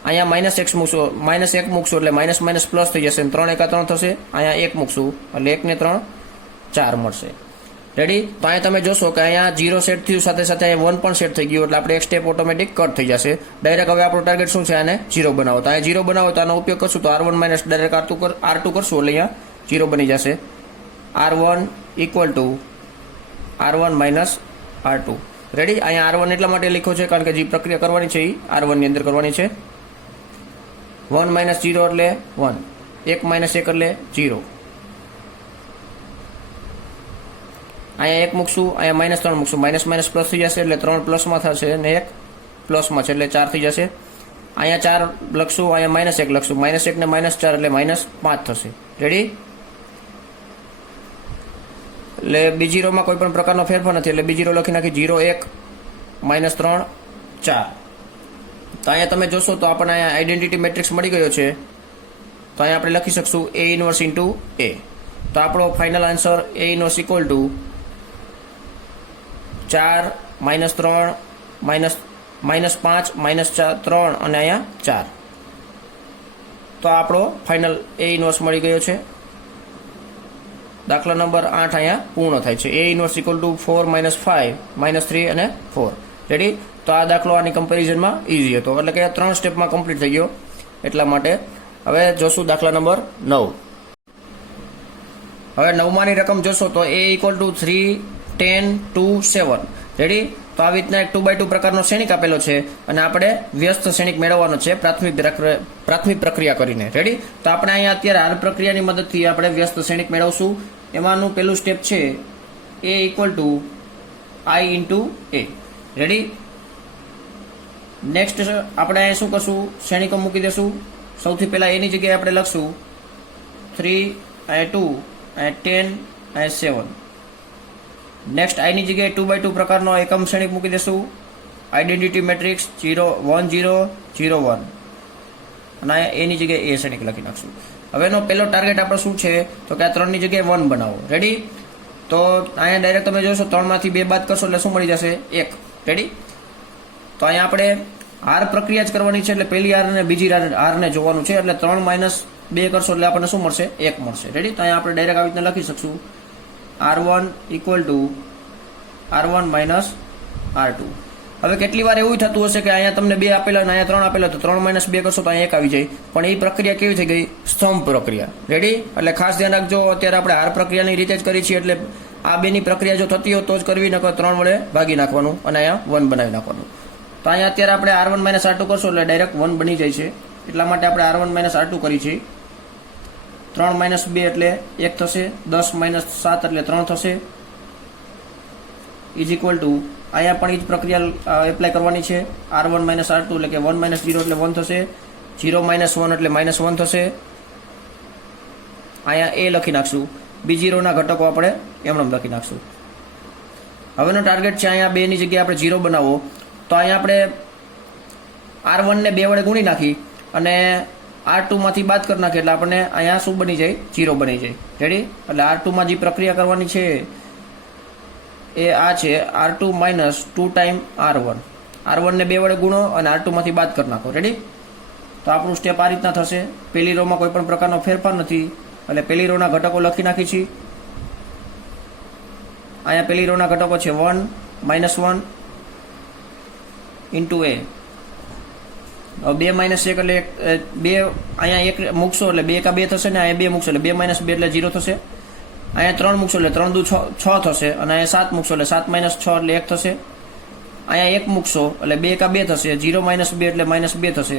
અહીંયા -1 મૂકશું એટલે માઇનસ પ્લસ થઈ જશે, 3 × 3 થશે. અહીંયા 1 મૂકશું એટલે 1 ને 3 4 મળશે. રેડી, તો અહીંયા તમે જોશો કે અહીંયા 0 સેટ થયું, સાથે સાથે અહીંયા 1 પણ સેટ થઈ ગયું એટલે આપણે એક સ્ટેપ ઓટોમેટિક કટ થઈ જશે. ડાયરેક્ટ હવે આપણો ટાર્ગેટ શું છે, આને 0 બનાવો. તો અહીંયા 0 બનાવો તો આનો ઉપયોગ કરશું તો R1 - ડાયરેક્ટ R2 કરશું એટલે અહીંયા 0 બની જશે. R1 equal to R1 - R2. Ready, અહીંયા R1 એટલા માટે લખ્યો છે કારણ કે જે પ્રક્રિયા કરવાની છે એ R1 ની અંદર કરવાની છે. 1 - 0 એટલે 1, 1 - 1 એટલે 0. અહીંયા 1 મૂકશું, અહીંયા -3 મૂકશું, માઇનસ પ્લસ થઈ જશે એટલે 3 પ્લસમાં થશે અને 1 પ્લસમાં છે એટલે 4 થઈ જશે. અહીંયા 4 લખશું, અહીંયા -1 લખશું, -1 ને -4 એટલે -5 થશે. રેડી, એટલે બીજી રોમાં કોઈ પણ પ્રકારનો ફેરફાર નથી એટલે બીજી રો લખી નાખી, 0 1 -3 4. તો અહીંયા તમે જોશો તો આપણને અહીંયા આઈડેન્ટિટી મેટ્રિક્સ મળી ગયો છે. તો અહીંયા આપણે લખી શકશું A ઇન્વર્સ ઇન્ટુ A. તો આપણો final answer A inverse equal to 4 -3 -5 -3 અને અહીંયા 4. તો આપણો ફાઇનલ A ઇન્વર્સ મળી ગયો છે. દાખલા નંબર 8 અહીંયા પૂર્ણ થાય છે. A inverse equal to 4 minus 5 minus 3 અને 4. રેડી? તો આ દાખલો આની કમ્પેરિઝનમાં ઇઝી હતો, એટલે કે 3 સ્ટેપમાં કમ્પ્લીટ થઈ ગયો. એટલા માટે હવે જોશું દાખલા નંબર 9. હવે 9માની રકમ જોશો તો A ઇક્વલ ટુ 3, 10, 2, 7. રેડી? તો આવી રીતના એક 2x2 પ્રકારનો શ્રેણિક આપેલો છે અને આપણે વ્યસ્ત શ્રેણિક મેળવવાનો છે પ્રાથમિક પ્રક્રિયા કરીને. રેડી? તો આપણે અહીંયા અત્યારે હાલ પ્રક્રિયાની મદદથી આપણે વ્યસ્ત શ્રેણિક મેળવશું. એમાંનું પહેલું સ્ટેપ છે A equal to I into A. Ready? Next આપણે અહીંયા શું કરશું? શ્રેણિકો મૂકી દેશું. સૌથી પહેલા એની જગ્યાએ આપણે લખશું 3, 2, 10, 7. નેક્સ્ટ આઈની જગ્યાએ 2x2 પ્રકારનો એકમ શ્રેણિક મૂકી દેશું. આઈડેન્ટિટી મેટ્રિક્સ 0, 1, 0, 0, 1 અને અહીંયા એની જગ્યાએ એ શ્રેણિક લખી નાખશું. હવેનો પહેલો ટાર્ગેટ આપણો શું છે? તો કે આ 3ની જગ્યાએ 1 બનાવો. રેડી? તો અહીંયા ડાયરેક્ટ તમે જોશો 3માંથી 2 બાદ કરશો એટલે શું મળી જશે? 1. રેડી? તો અહીંયા આપણે હાર પ્રક્રિયા જ કરવાની છે, એટલે પહેલી હાર અને બીજી હારને જોવાનું છે. એટલે 3 માઇનસ 2 કરશો એટલે આપણને શું મળશે? 1 મળશે. રેડી? તો અહીંયા આપણે ડાયરેક્ટ આવી રીતના લખી શકશું R1 equal to R1 minus R2. હવે કેટલી વાર એવું થતું હશે કે અહીંયા તમને 2 આપેલા અને અહીંયા 3 આપેલા, તો 3 માઇનસ 2 કરશો તો અહીંયા 1 આવી જાય. પણ એ પ્રક્રિયા કેવી થઈ ગઈ? સ્તંભ પ્રક્રિયા. રેડી? એટલે ખાસ ધ્યાન રાખજો, અત્યારે આપણે હાર પ્રક્રિયાની રીતે જ કરી છીએ, એટલે આ બેની પ્રક્રિયા જો થતી હોય તો જ કરવી, નકર 3 વડે ભાગી નાખવાનું અને અહીંયા 1 બનાવી નાખવાનું. તો અહીંયા અત્યારે આપણે R1 માઇનસ R2 કરશો એટલે ડાયરેક્ટ 1 બની જાય છે. એટલા માટે આપણે R1 માઇનસ R2 કરી છે. 3 માઇનસ 2 એટલે 1 થશે. 10 માઇનસ 7 એટલે 3 થશે. ઇઝ ઇક્વલ ટુ અહીંયા પણ એ જ પ્રક્રિયા એપ્લાય કરવાની છે. R1 માઇનસ R2 એટલે કે 1 માઇનસ 0 એટલે 1 થશે. 0 માઇનસ 1 એટલે માઇનસ 1 થશે. અહીંયા એ લખી નાખશું. બીજી રોના ઘટકો આપણે એમણે લખી નાખશું. હવેનો ટાર્ગેટ છે અહીંયા 2ની જગ્યાએ આપણે 0 બનાવો. તો અહીંયા આપણે R1 ને 2 વડે ગુણી નાખી અને R2 માંથી બાદ કરી નાખીએ એટલે આપણને અહીંયા શું બની જાય? 0 બની જાય. રેડી? એટલે R2 માં જે પ્રક્રિયા કરવાની છે એ આ છે R2 minus 2 time R1. R1 ને 2 વડે ગુણો અને R2 માંથી બાદ કરી નાખો. રેડી? તો આપણું સ્ટેપ આ રીતના થશે. પહેલી રોમાં કોઈ પણ પ્રકારનો ફેરફાર નથી, એટલે પહેલી રોના ઘટકો લખી નાખી છીએ. અહીંયા પહેલી રોના ઘટકો છે 1, માઇનસ 1 ઇન્ટુ A. 2 માઇનસ 1 એટલે 2, અહીંયા 1 મૂકશો એટલે 2 કા 2 થશે ને અહીંયા 2 મૂકશો એટલે 2 માઇનસ 2 એટલે 0 થશે. અહીંયા 3 મૂકશો એટલે 3 દુ 6 થશે અને અહીંયા 7 મૂકશો એટલે 7 માઇનસ 6 એટલે 1 થશે. અહીંયા 1 મૂકશો એટલે 2 કા 2 થશે. 0 માઇનસ 2 એટલે માઇનસ 2 થશે.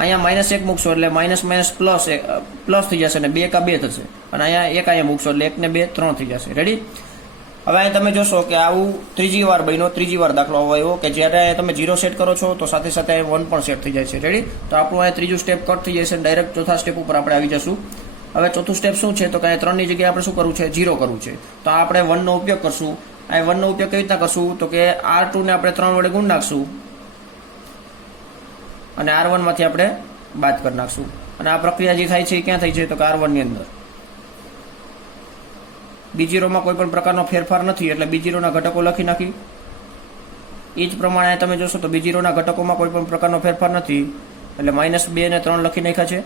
અહીંયા માઇનસ 1 મૂકશો એટલે માઇનસ માઇનસ પ્લસ થઈ જશે અને 2 કા 2 થશે. અને અહીંયા 1 અહીંયા મૂકશો એટલે 1 ને 2 3 થઈ જશે. રેડી? હવે અહીં તમે જોશો કે આવું ત્રીજી વાર દાખલો આવ્યો કે જ્યારે તમે 0 સેટ કરો છો તો સાથે સાથે 1 પણ સેટ થઈ જાય છે. રેડી? તો આપણું અહીંયા ત્રીજું સ્ટેપ કટ થઈ જશે અને ડાયરેક્ટ ચોથા સ્ટેપ ઉપર આપણે આવી જશું. હવે ચોથું સ્ટેપ શું છે? તો કે 3ની જગ્યાએ આપણે શું કરવું છે? 0 કરવું છે. તો આપણે 1 નો ઉપયોગ કરશું. આ 1 નો ઉપયોગ કેવી રીતના કરશું? તો કે R2 ને આપણે 3 વડે ગુણ નાખશું અને R1 માંથી આપણે બાદ કરી નાખશું. અને આ પ્રક્રિયા જે થાય છે એ ક્યાં થાય છે? તો કે R1 ની અંદર. બીજી રોમાં કોઈ પણ પ્રકારનો ફેરફાર નથી, એટલે બીજી રોના ઘટકો લખી નાખી. એ જ પ્રમાણે તમે જોશો તો બીજી રોના ઘટકોમાં કોઈ પણ પ્રકારનો ફેરફાર નથી, એટલે માઇનસ 2 અને 3 લખી નાખ્યા છે.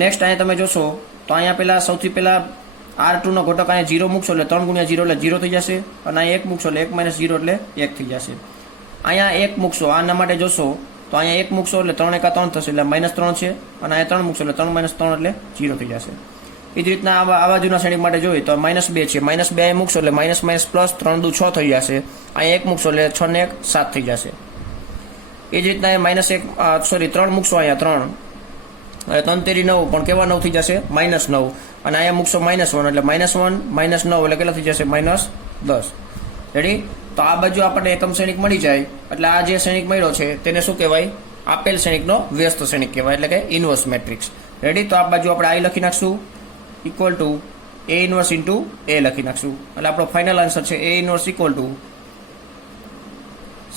નેક્સ્ટ અહીંયા તમે જોશો તો અહીંયા સૌથી પહેલા R2 નો ઘટક અહીંયા 0 મૂકશો એટલે 3 ગુણ્યા 0 એટલે 0 થઈ જશે. અને અહીંયા 1 મૂકશો એટલે 1 માઇનસ 0 એટલે 1 થઈ જશે. અહીંયા 1 મૂકશો આના માટે જોશો તો અહીંયા 1 મૂકશો એટલે 3 એકા 3 થશે એટલે માઇનસ 3 છે. અને અહીંયા 3 મૂકશો એટલે 3 માઇનસ 3 એટલે 0 થઈ જશે. એ જ રીતના આ બાજુના શ્રેણિક માટે જોઈએ તો માઇનસ 2 છે. માઇનસ 2 અહીં મૂકશો એટલે માઇનસ માઇનસ પ્લસ 3 દુ 6 થઈ જશે. અહીંયા 1 મૂકશો એટલે 6 ને 1 7 થઈ જશે. એ જ રીતના માઇનસ 3 મૂકશો અહીંયા 3 3 તેરી 9 પણ કેવા 9 થઈ જશે? માઇનસ 9. અને અહીંયા મૂકશો -1 એટલે -1 -9 એટલે કેટલા થઈ જશે? -10. રેડી? તો આ બાજુ આપણને એકમ શ્રેણિક મળી જાય એટલે આ જે શ્રેણિક મળ્યો છે તેને શું કહેવાય? આપેલ શ્રેણિકનો વ્યસ્ત શ્રેણિક કહેવાય, એટલે કે ઇન્વર્સ મેટ્રિક્સ. રેડી? તો આ બાજુ આપણે I લખી નાખશું equal to A inverse into A લખી નાખશું. એટલે આપણો ફાઇનલ આન્સર છે A ઇન્વર્સ ઇક્વલ ટુ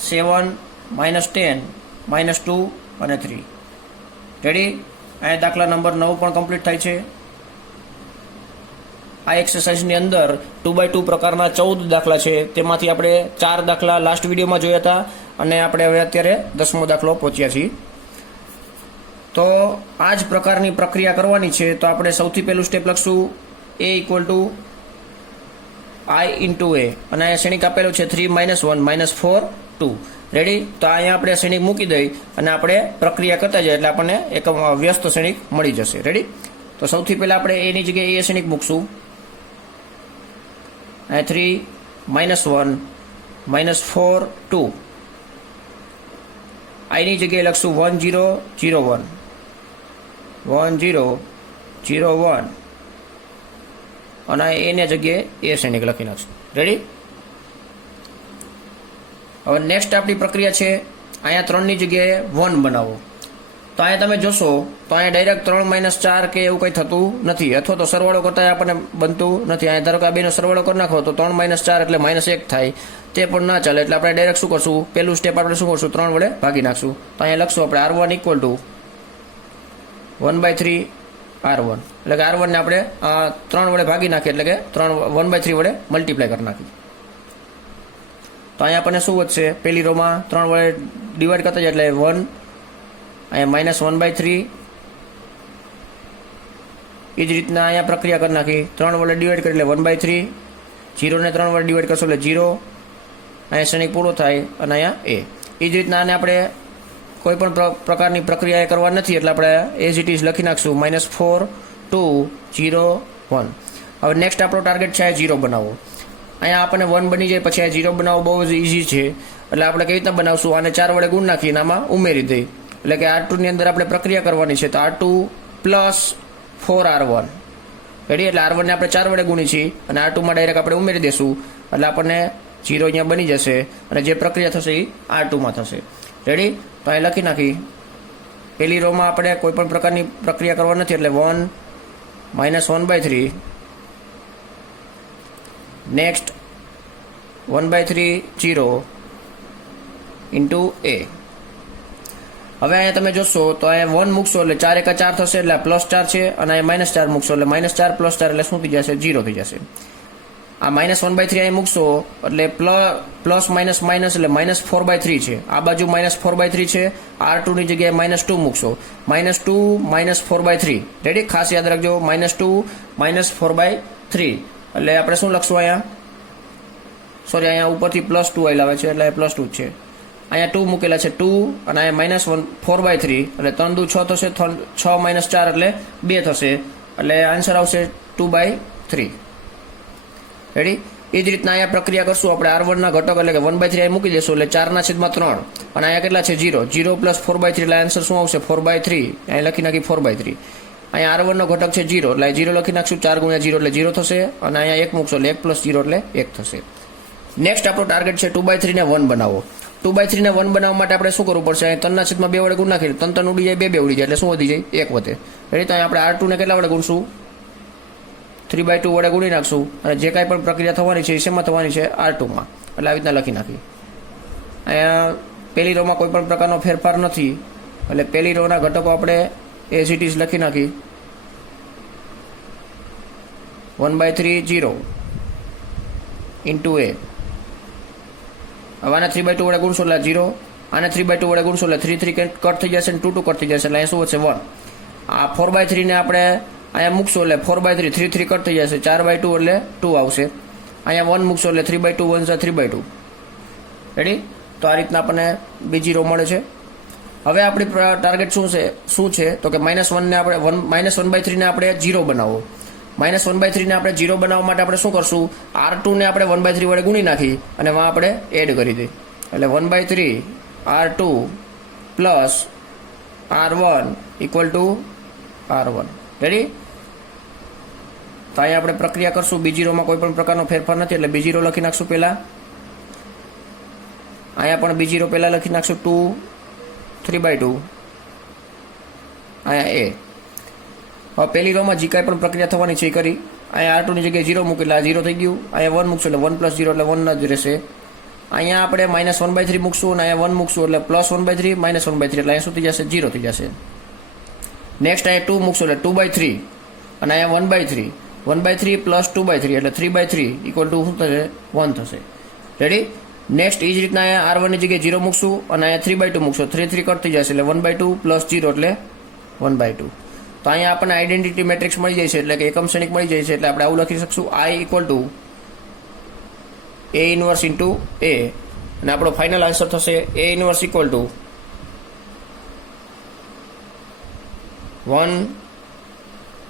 7 -10 -2 અને 3. રેડી? અહીંયા દાખલા નંબર 9 પણ કમ્પ્લીટ થાય છે. આ એક્સરસાઇઝની અંદર 2x2 પ્રકારના 14 દાખલા છે, તેમાંથી આપણે 4 દાખલા લાસ્ટ વિડીયોમાં જોયા હતા અને આપણે હવે અત્યારે 10મો દાખલો પહોંચ્યા છીએ. તો આ જ પ્રકારની પ્રક્રિયા કરવાની છે. તો આપણે સૌથી પહેલું સ્ટેપ લખશું a equal to I into A, અને અહીંયા શ્રેણિક આપેલું છે 3 -1 -4 2. રેડી? તો અહીંયા આપણે શ્રેણિક મૂકી દઈ અને આપણે પ્રક્રિયા કરતા જઈએ એટલે આપણને એક વ્યસ્ત શ્રેણિક મળી જશે. રેડી? તો સૌથી પહેલાં આપણે એની જગ્યાએ એ શ્રેણિક મૂકશું. અહીંયા 3 -1 -4 2. આઈની જગ્યાએ લખશું 1 0 0 1 1 0 0 1, અને એની જગ્યાએ એ શ્રેણિક લખી નાખશું. રેડી? હવે નેક્સ્ટ આપણી પ્રક્રિયા છે અહીંયા 3ની જગ્યાએ 1 બનાવો. તો અહીંયા તમે જોશો તો અહીંયા ડાયરેક્ટ 3 - 4 કે એવું કંઈ થતું નથી, અથવા તો સરવાળો કરતાં આપણને બનતું નથી. અહીંયા ધારો કે આ બેનો સરવાળો કરી નાખો તો 3 - 4 એટલે -1 થાય, તે પણ ના ચાલે. એટલે આપણે ડાયરેક્ટ શું કરશું, પહેલું સ્ટેપ આપણે શું કરશું, 3 વડે ભાગી નાખશું. તો અહીંયા લખશું આપણે R1 ઇક્વલ ટુ 1/3 R1, એટલે કે R1 ને આપણે 3 વડે ભાગી નાખીએ, એટલે કે 1/3 વડે મલ્ટીપ્લાય કરી નાખીએ. તો અહીંયા આપણને શું વધશે, પહેલી રોમાં 3 વડે ડિવાઈડ કરતા જાય એટલે 1, અહીંયા -1/3. એ જ રીતના અહીંયા પ્રક્રિયા કરી નાખી, 3 વડે ડિવાઈડ કરી એટલે 1/3, 0 ને 3 વડે ડિવાઈડ કરશો એટલે 0, અહીંયા શ્રેણિક પૂરો થાય, અને અહીંયા એ. એ જ રીતના આને આપણે કોઈ પણ પ્રકારની પ્રક્રિયા કરવા નથી, એટલે આપણે એઝ ઇટ ઇઝ લખી નાખશું -4 2 0 1. હવે નેક્સ્ટ આપણો ટાર્ગેટ છે 0 બનાવવો. અહીંયા આપણને 1 બની જાય, પછી આ 0 બનાવવો બહુ જ ઇઝી છે. એટલે આપણે કેવી રીતના બનાવશું, આને 4 વડે ગુણ નાખીને આમાં ઉમેરી દઈએ, એટલે કે R2 ની અંદર આપણે પ્રક્રિયા કરવાની છે. તો R2 પ્લસ 4R1. રેડી? એટલે R1 ને આપણે 4 વડે ગુણી છીએ અને R2 માં ડાયરેક્ટ આપણે ઉમેરી દઈશું, એટલે આપણને 0 અહીંયા બની જશે, અને જે પ્રક્રિયા થશે એ R2 માં થશે. રેડી? તો અહીં લખી નાખી, પહેલી રોમાં આપણે કોઈ પણ પ્રકારની પ્રક્રિયા કરવા નથી, એટલે 1 -1/3. નેક્સ્ટ 1/3 0 ઇન્ટુ એ. હવે અહીંયા તમે જોશો તો અહીંયા 1 મૂકશો એટલે 4 × 4 થશે, એટલે +4 છે, અને અહીંયા -4 મૂકશો એટલે -4 + 4 એટલે શું થઈ જશે, 0 થઈ જશે. આ -1/3 અહીં મૂકશો એટલે પ્લસ માઇનસ માઇનસ એટલે -4/3 છે. આ બાજુ -4/3 છે. R2 ની જગ્યાએ -2 મૂકશો, -2 -4/3. રેડી? ખાસ યાદ રાખજો, -2 -4/3. એટલે આપણે શું લખશું અહીંયા, સોરી અહીંયા ઉપરથી +2 આવેલા છે, એટલે +2 છે. અહીંયા 2 મૂકેલા છે 2, અને અહીંયા -4/3 એટલે 3 દુ 6 થશે, 6 - 4 એટલે 2 થશે, એટલે આન્સર આવશે 2/3. રેડી? એ જ રીતના અહીંયા પ્રક્રિયા કરશું આપણે. R1 ના ઘટક એટલે કે 1/3 અહીં મૂકી દેશું, એટલે 4/3, અને અહીંયા કેટલા છે 0 0 + 4/3 એટલે આન્સર શું આવશે 4/3. અહીં લખી નાખી 4/3. અહીંયા R1 નો ઘટક છે 0, એટલે 0 લખી નાખશું, 4 × 0 એટલે 0 થશે, અને અહીંયા 1 મૂકશો એટલે 1 + 0 એટલે 1 થશે. નેક્સ્ટ આપણો ટાર્ગેટ છે 2/3 ને 1 બનાવો. 2/3 ને 1 બનાવવા માટે આપણે શું કરવું પડશે, અહીં 3/2 વડે ગુણ નાખીએ, 3 ઉડી જાય, 2 ઉડી જાય, એટલે શું વધી જાય, 1 વધે. રેડી? તો અહીં આપણે R2 ને કેટલા વડે ગુણશું, 3/2 વડે ગુણી નાખશું, અને જે કાંઈ પણ પ્રક્રિયા થવાની છે એ શેમાં થવાની છે, R2 માં. એટલે આવી રીતના લખી નાખી. અહીંયા પહેલી રોમાં કોઈ પણ પ્રકારનો ફેરફાર નથી, એટલે પહેલી રોના ઘટકો આપણે એઝ ઇટ ઇઝ લખી નાખી. 1/3 0 ઇન્ટુ એ. હવે આને 3/2 વડે ગુણશો એટલે 0, આને 3/2 વડે ગુણશો એટલે 3 3 કટ થઈ જશે, અને 2 2 કટ થઈ જશે, એટલે અહીંયા શું વધશે 1. આ 4/3 ને આપણે અહીંયા મૂકશો એટલે 4/3 3 3 કટ થઈ જશે, 4/2 એટલે 2 આવશે. અહીંયા 1 મૂકશો એટલે 3/2 1 = 3/2. રેડી? તો આ રીતના આપણને બીજી રો મળે છે. હવે આપણી ટાર્ગેટ શું છે તો કે -1 ને આપણે -1/3 ને આપણે 0 બનાવો. -1/3 ને આપણે 0 બનાવવા માટે આપણે શું કરશું, R2 ને આપણે 1/3 વડે ગુણી નાખી, અને એમાં આપણે એડ કરી દઈએ, એટલે 1/3 R2 plus R1 equal to R1. Ready? તો અહીંયા આપણે પ્રક્રિયા કરશું. બીજી રોમાં કોઈ પણ પ્રકારનો ફેરફાર નથી, એટલે બીજી રો લખી નાખશું પહેલા. અહીંયા પણ બીજી રો પહેલા લખી નાખશું 2 3/2. અહીંયા એ. હવે પહેલી રોમાં જે કાંઈ પણ પ્રક્રિયા થવાની છે એ કરી. અહીંયા R2 ની જગ્યાએ 0 મૂકેલા, 0 થઈ ગયું. અહીંયા 1 મૂકશું એટલે 1 + 0 એટલે 1 જ રહેશે. અહીંયા આપણે -1/3 મૂકશું, અને અહીંયા 1 મૂકશું એટલે +1/3 -1/3 એટલે અહીંયા શું થઈ જશે, 0 થઈ જશે. નેક્સ્ટ અહીંયા 2 મૂકશું એટલે 2/3, અને અહીંયા 1/3 1/3 + 2/3 એટલે 3/3 ઇક્વલ ટુ શું થશે, 1 થશે. રેડી? નેક્સ્ટ એ જ રીતના અહીંયા R1 ની જગ્યાએ 0 મૂકશું, અને અહીંયા 3/2 મૂકશો, 3 3 કટ થઈ જશે, એટલે 1/2 + 0 એટલે 1/2. તો અહીંયા આપણને આઈડેન્ટિટી મેટ્રિક્સ મળી જાય છે, એટલે કે એકમ શ્રેણિક મળી જાય છે. એટલે આપણે આવું લખી શકશું I equal to A inverse into A, અને આપણો ફાઇનલ આન્સર થશે A inverse equal to 1,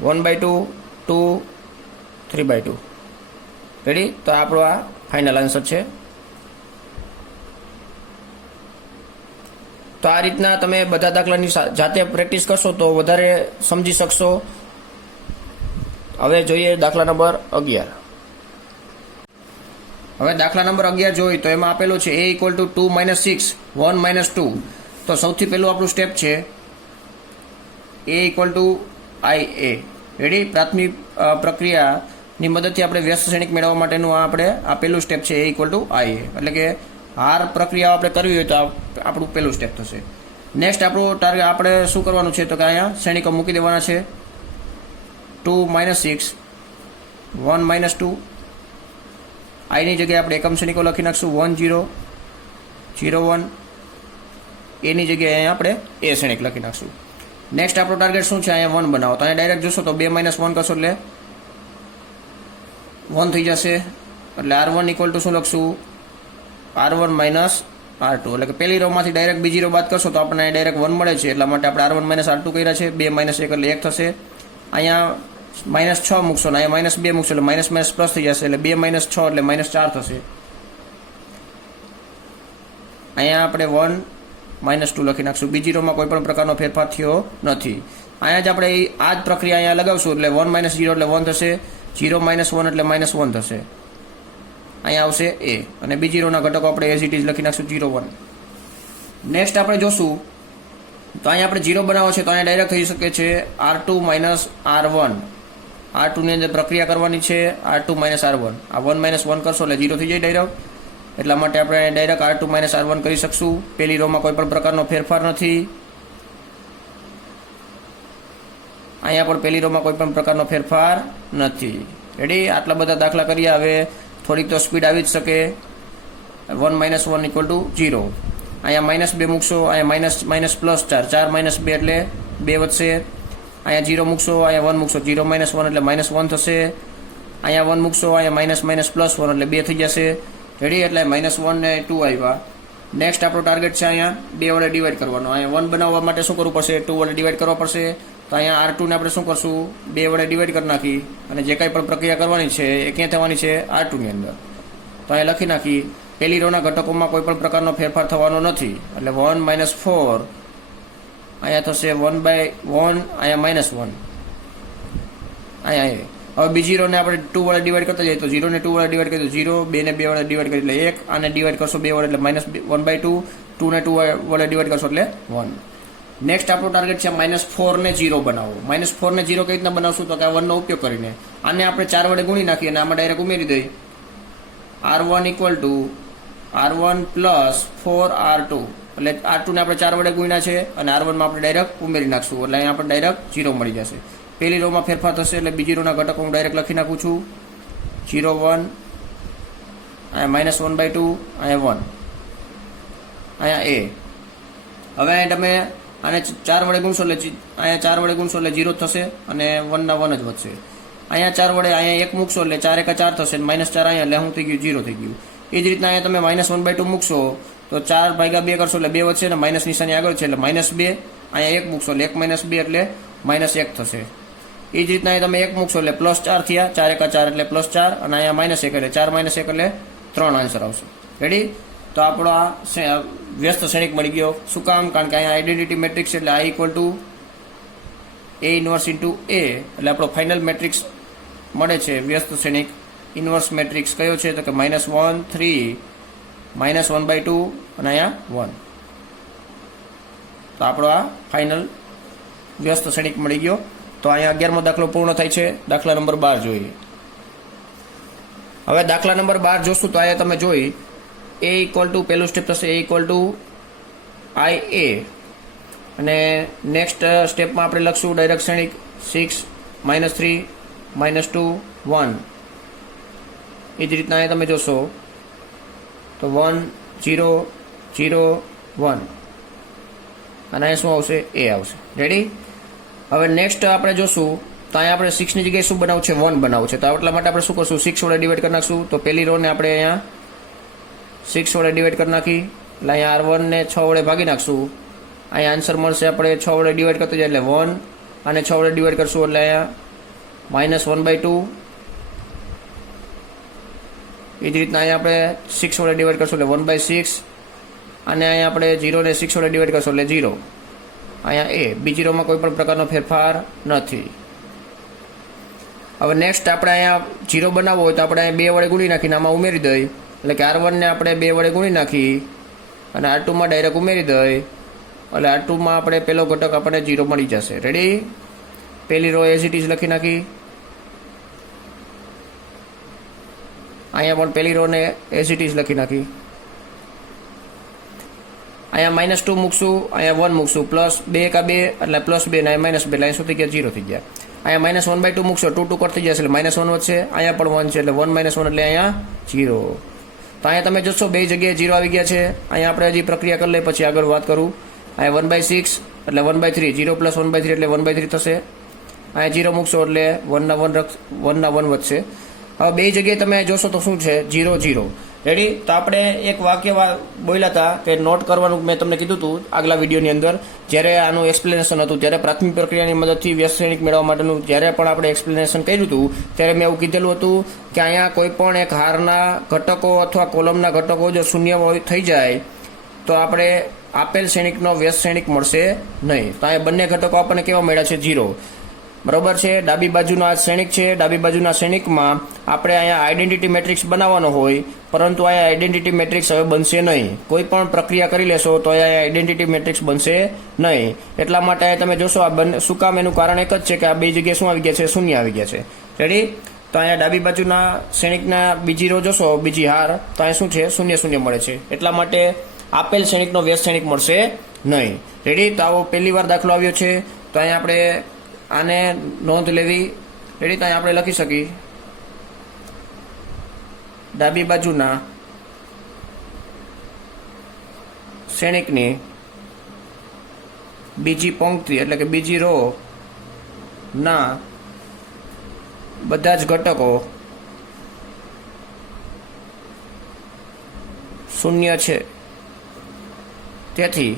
1/2, 2, 3/2. Ready? તો આપણો આ ફાઇનલ આન્સર છે. તો આ રીતના તમે બધા દાખલાની જાતે પ્રેક્ટિસ કરશો તો વધારે સમજી શકશો. હવે જોઈએ દાખલા નંબર 11. હવે દાખલા નંબર 11 જોઈએ તો એમાં આપેલું છે A ઇક્વલ ટુ 2 - 6, 1 - 2. તો સૌથી પહેલું આપણું સ્ટેપ છે A equal two IA. Ready? પ્રાથમિક પ્રક્રિયાની મદદથી આપણે વ્યસ્ત શ્રેણિક મેળવવા માટેનું આપણે આ પહેલું સ્ટેપ છે A ઇક્વલ ટુ IA. એટલે કે હાર પ્રક્રિયા આપણે કરવી હોય તો આપણું પહેલું સ્ટેપ થશે. નેક્સ્ટ આપણું ટાર્ગેટ આપણે શું કરવાનું છે તો કે અહીંયા શ્રેણિકો મૂકી દેવાના છે. 2 - 6, 1 - 2. આઈની જગ્યાએ આપણે એકમ શ્રેણિકો લખી નાખશું 1 0 0 1. એની જગ્યાએ અહીંયા આપણે એ શ્રેણિક લખી નાખશું. નેક્સ્ટ આપણો ટાર્ગેટ શું છે? અહીંયા 1 બનાવો. તો અહીંયા ડાયરેક્ટ જોશો તો 2 - 1 કરશો એટલે 1 થઈ જશે. એટલે R1 ઇક્વલ ટુ શું લખશું? R1 - R2. એટલે કે પહેલી રોમાંથી ડાયરેક્ટ બીજી રો બાદ કરશો તો આપણને ડાયરેક્ટ 1 મળે છે. એટલા માટે આપણે R1 - R2 કર્યા છે. 2 - 1 એટલે 1 થશે. અહીંયા -6 મૂકશો ને અહીંયા -2 મૂકશો એટલે માઇનસ પ્લસ થઈ જશે. એટલે 2 - 6 એટલે -4 થશે. અહીંયા આપણે 1 - 2 લખી નાખશું. બીજી રોમાં કોઈ પણ પ્રકારનો ફેરફાર થયો નથી. અહીંયા જ આપણે આ જ પ્રક્રિયા અહીંયા લગાવશું એટલે 1 - 0 એટલે 1 થશે. 0 - 1 એટલે -1 થશે. અહીંયા આવશે A, અને બીજી રોના ઘટકો આપણે એઝ ઇટ ઇઝ લખી નાખશું 0 1. નેક્સ્ટ આપણે જોશું તો અહીંયા આપણે 0 બનાવો છે તો અહીંયા ડાયરેક્ટ થઈ શકે છે R2 - R1. R2 ની અંદર પ્રક્રિયા કરવાની છે R2 - R1. આ 1 - 1 કરશો એટલે 0 થઈ જાય ડાયરેક્ટ. એટલા માટે આપણે ડાયરેક્ટ R2 - R1 કરી શકશું. પહેલી રોમાં કોઈ પણ પ્રકારનો ફેરફાર નથી. અહીંયા પણ પહેલી રોમાં કોઈ પણ પ્રકારનો ફેરફાર નથી. રેડી? આટલા બધા દાખલા કરીએ. હવે થોડીક તો સ્પીડ આવી જ શકે. 1 - 1 ઇક્વલ ટુ 0. અહીંયા -2 મૂકશો, અહીંયા માઇનસ પ્લસ 4, 4 - 2 એટલે 2 વધશે. અહીંયા 0 મૂકશો, અહીંયા 1 મૂકશો, 0 - 1 એટલે -1 થશે. અહીંયા 1 મૂકશો, અહીંયા માઇનસ પ્લસ 1 એટલે 2 થઈ જશે. રેડી? એટલે -1 ને 2 આવ્યા. નેક્સ્ટ આપણો ટાર્ગેટ છે અહીંયા 2 વડે ડિવાઈડ કરવાનો. અહીંયા 1 બનાવવા માટે શું કરવું પડશે? 2 વડે ડિવાઈડ કરવા પડશે. તો અહીંયા R2 ને આપણે શું કરશું? 2 વડે ડિવાઈડ કરી નાખી, અને જે કાંઈ પણ પ્રક્રિયા કરવાની છે એ ક્યાં થવાની છે? R2 ની અંદર. તો અહીંયા લખી નાખી પહેલી રોના ઘટકોમાં કોઈ પણ પ્રકારનો ફેરફાર થવાનો નથી. એટલે 1 - 4 અહીંયા થશે 1/1, અહીંયા -1. અહીંયા હવે બીજી રોને આપણે 2 વડે ડિવાઈડ કરતા જઈએ તો 0 ને 2 વડે ડિવાઈડ કરીએ તો 0, 2 ને 2 વડે ડિવાઈડ કરીએ એટલે 1, આને ડિવાઈડ કરશો 2 વડે એટલે -1/2, 2 ને 2 વડે ડિવાઈડ કરશો એટલે 1. નેક્સ્ટ આપણો ટાર્ગેટ છે -4 ને 0 બનાવો. -4 ને 0 કઈ રીતના બનાવશું તો કે આ 1 નો ઉપયોગ કરીને આને આપણે 4 વડે ગુણી નાખીએ અને આમાં ડાયરેક્ટ ઉમેરી દઈએ. R1 equal to R1 plus 4R2. એટલે R2 ને આપણે 4 વડે ગુણ્યા છે અને R1 માં આપણે ડાયરેક્ટ ઉમેરી નાખશું. એટલે અહીંયા આપણે ડાયરેક્ટ 0 મળી જશે. પહેલી રોમાં ફેરફાર થશે એટલે બીજી રોના ઘટકો હું ડાયરેક્ટ લખી નાખું છું. 0 1, અહીંયા -1/2, અહીંયા 1, અહીંયા A. હવે અહીંયા તમે આને 4 વડે ગુણશો એટલે અહીંયા 4 વડે ગુણશો એટલે 0 થશે અને 1 ના 1 જ વધશે. અહીંયા 4 વડે અહીંયા 1 મૂકશો એટલે 4 × 4 થશે, -4 અહીંયા એટલે શું થઈ ગયું? 0 થઈ ગયું. એ જ રીતના અહીંયા તમે -1/2 મૂકશો તો 4/2 કરશો એટલે 2 વધશે, અને માઇનસ નિશાની આગળ છે એટલે -2. અહીંયા 1 મૂકશો એટલે 1 - 2 એટલે -1 થશે. એ જ રીતના અહીંયા તમે 1 મૂકશો એટલે +4 થયા, 4 × 4 એટલે +4, અને અહીંયા -1 એટલે 4 - 1 એટલે 3 આન્સર આવશે. રેડી? તો આપણો આ વ્યસ્ત શ્રેણિક મળી ગયો. શું કામ? કારણ કે અહીંયા આઈડેન્ટિટી મેટ્રિક્સ એટલે I equal to A inverse into A. એટલે આપણો ફાઇનલ મેટ્રિક્સ મળે છે વ્યસ્ત શ્રેણિક. ઇન્વર્સ મેટ્રિક્સ કયો છે તો કે -1 3 -1/2 અને અહીંયા 1. તો આપણો આ ફાઇનલ વ્યસ્ત શ્રેણિક મળી ગયો. તો અહીંયા 11મો દાખલો પૂર્ણ થાય છે. દાખલા નંબર 12 જોઈએ. હવે દાખલા નંબર 12 જોશું તો અહીંયા તમે જોઈ A ઇક્વલ ટુ પહેલું સ્ટેપ થશે A ઇક્વલ ટુ IA, અને નેક્સ્ટ સ્ટેપમાં આપણે લખશું ડાયરેક્ટ શ્રેણિક 6 -3 -2 1. એ જ રીતના અહીંયા તમે જોશો તો 1 0 0 1, અને અહીંયા શું આવશે? A આવશે. રેડી? હવે નેક્સ્ટ આપણે જોશું તો અહીંયા આપણે 6 ની જગ્યાએ શું બનાવવું છે 1 બનાવવું છે. તો એટલા માટે આપણે શું કરશું 6 વડે ડિવાઈડ કરી નાખશું. તો પહેલી રો ને આપણે અહીંયા 6 વડે ડિવાઈડ કરી નાખી એટલે અહીંયા R1 ને 6 વડે ભાગી નાખશું. અહીંયા આન્સર મળશે આપણે 6 વડે ડિવાઈડ કરતો જાય એટલે 1 અને 6 વડે ડિવાઈડ કરશું એટલે અહીંયા -1/2. એ જ રીતના અહીંયા આપણે 6 વડે ડિવાઈડ કરશું એટલે 1/6 અને અહીંયા આપણે 0 ને 6 વડે ડિવાઈડ કરશું એટલે 0. અહીંયા એ બીજી રોમાં કોઈ પણ પ્રકારનો ફેરફાર નથી. હવે નેક્સ્ટ આપણે અહીંયા 0 બનાવવો હોય તો આપણે અહીંયા 2 વડે ગુણી નાખીને આમાં ઉમેરી દઈએ એટલે કે R1 ને આપણે 2 વડે ગુણી નાખી અને R2 માં ડાયરેક્ટ ઉમેરી દઈએ એટલે R2 માં આપણે પહેલો ઘટક આપણને 0 મળી જશે. રેડી? પહેલી રો એઝ ઇટ ઇઝ લખી નાખી. અહીંયા પણ પહેલી રો ને એઝ ઇટ ઇઝ લખી નાખી. અહીંયા -2 મૂકશું, અહીંયા 1 મૂકશું, +2 કા 2 એટલે +2 ને -2 એટલે અહીં સુધી ગયા 0 થઈ ગયા. અહીંયા -1/2 મૂકશો 2 2 કટ થઈ જશે એટલે -1 વધશે. અહીંયા પણ 1 છે એટલે 1 - 1 એટલે અહીંયા 0. તો અહીંયા તમે જોશો બે જગ્યાએ 0 આવી ગયા છે. અહીંયા આપણે હજી પ્રક્રિયા કરી લઈએ પછી આગળ વાત કરું. અહીંયા 1/6 એટલે 1/3, 0 + 1/3 એટલે 1/3 થશે. અહીંયા 0 મૂકશો એટલે 1 ના 1 વધશે. હવે બે જગ્યાએ તમે જોશો તો શું છે 0 0. રેડી? તો આપણે એક વાક્ય બોલ્યા હતા કે નોટ કરવાનું મેં તમને કીધું હતું આગલા વિડીયોની અંદર જ્યારે આનું એક્સપ્લેનેશન હતું ત્યારે પ્રાથમિક પ્રક્રિયાની મદદથી વ્યસ્ત શ્રેણિક મેળવવા માટેનું જ્યારે પણ આપણે એક્સપ્લેનેશન કર્યું હતું ત્યારે મેં એવું કીધેલું હતું કે અહીંયા કોઈ પણ એક હારના ઘટકો અથવા કોલમના ઘટકો જો શૂન્ય થઈ જાય તો આપણે આપેલ શ્રેણિકનો વ્યસ્ત શ્રેણિક મળશે નહીં. તો અહીંયા બંને ઘટકો આપણને કેવા મળ્યા છે 0. બરોબર છે? ડાબી બાજુનો આ શ્રેણિક છે. ડાબી બાજુના શ્રેણિકમાં આપણે અહીંયા આઈડેન્ટિટી મેટ્રિક્સ બનાવવાનો હોય પરંતુ અહીંયા આઈડેન્ટિટી મેટ્રિક્સ હવે બનશે નહીં. કોઈ પણ પ્રક્રિયા કરી લેશો તો અહીંયા આઈડેન્ટિટી મેટ્રિક્સ બનશે નહીં. એટલા માટે તમે જોશો આ બંને શું કામ એનું કારણ એક જ છે કે આ બે જગ્યાએ શું આવી ગયા છે શૂન્ય આવી ગયા છે. રેડી? તો અહીંયા ડાબી બાજુના શ્રેણિકના બીજી રો જોશો બીજી હાર તો અહીંયા શું છે 0 0 મળે છે. એટલા માટે આપેલ શ્રેણિકનો વ્યસ્ત શ્રેણિક મળશે નહીં. રેડી? તો આવો પહેલી વાર દાખલો આવ્યો છે. તો અહીંયા આપણે આને નોંધ લેવી. રેડી? તો અહીંયા આપણે લખી શકીએ ડાબી બાજુના શ્રેણિકની બીજી પંક્તિ એટલે કે બીજી રો ના બધા જ ઘટકો 0 છે. તેથી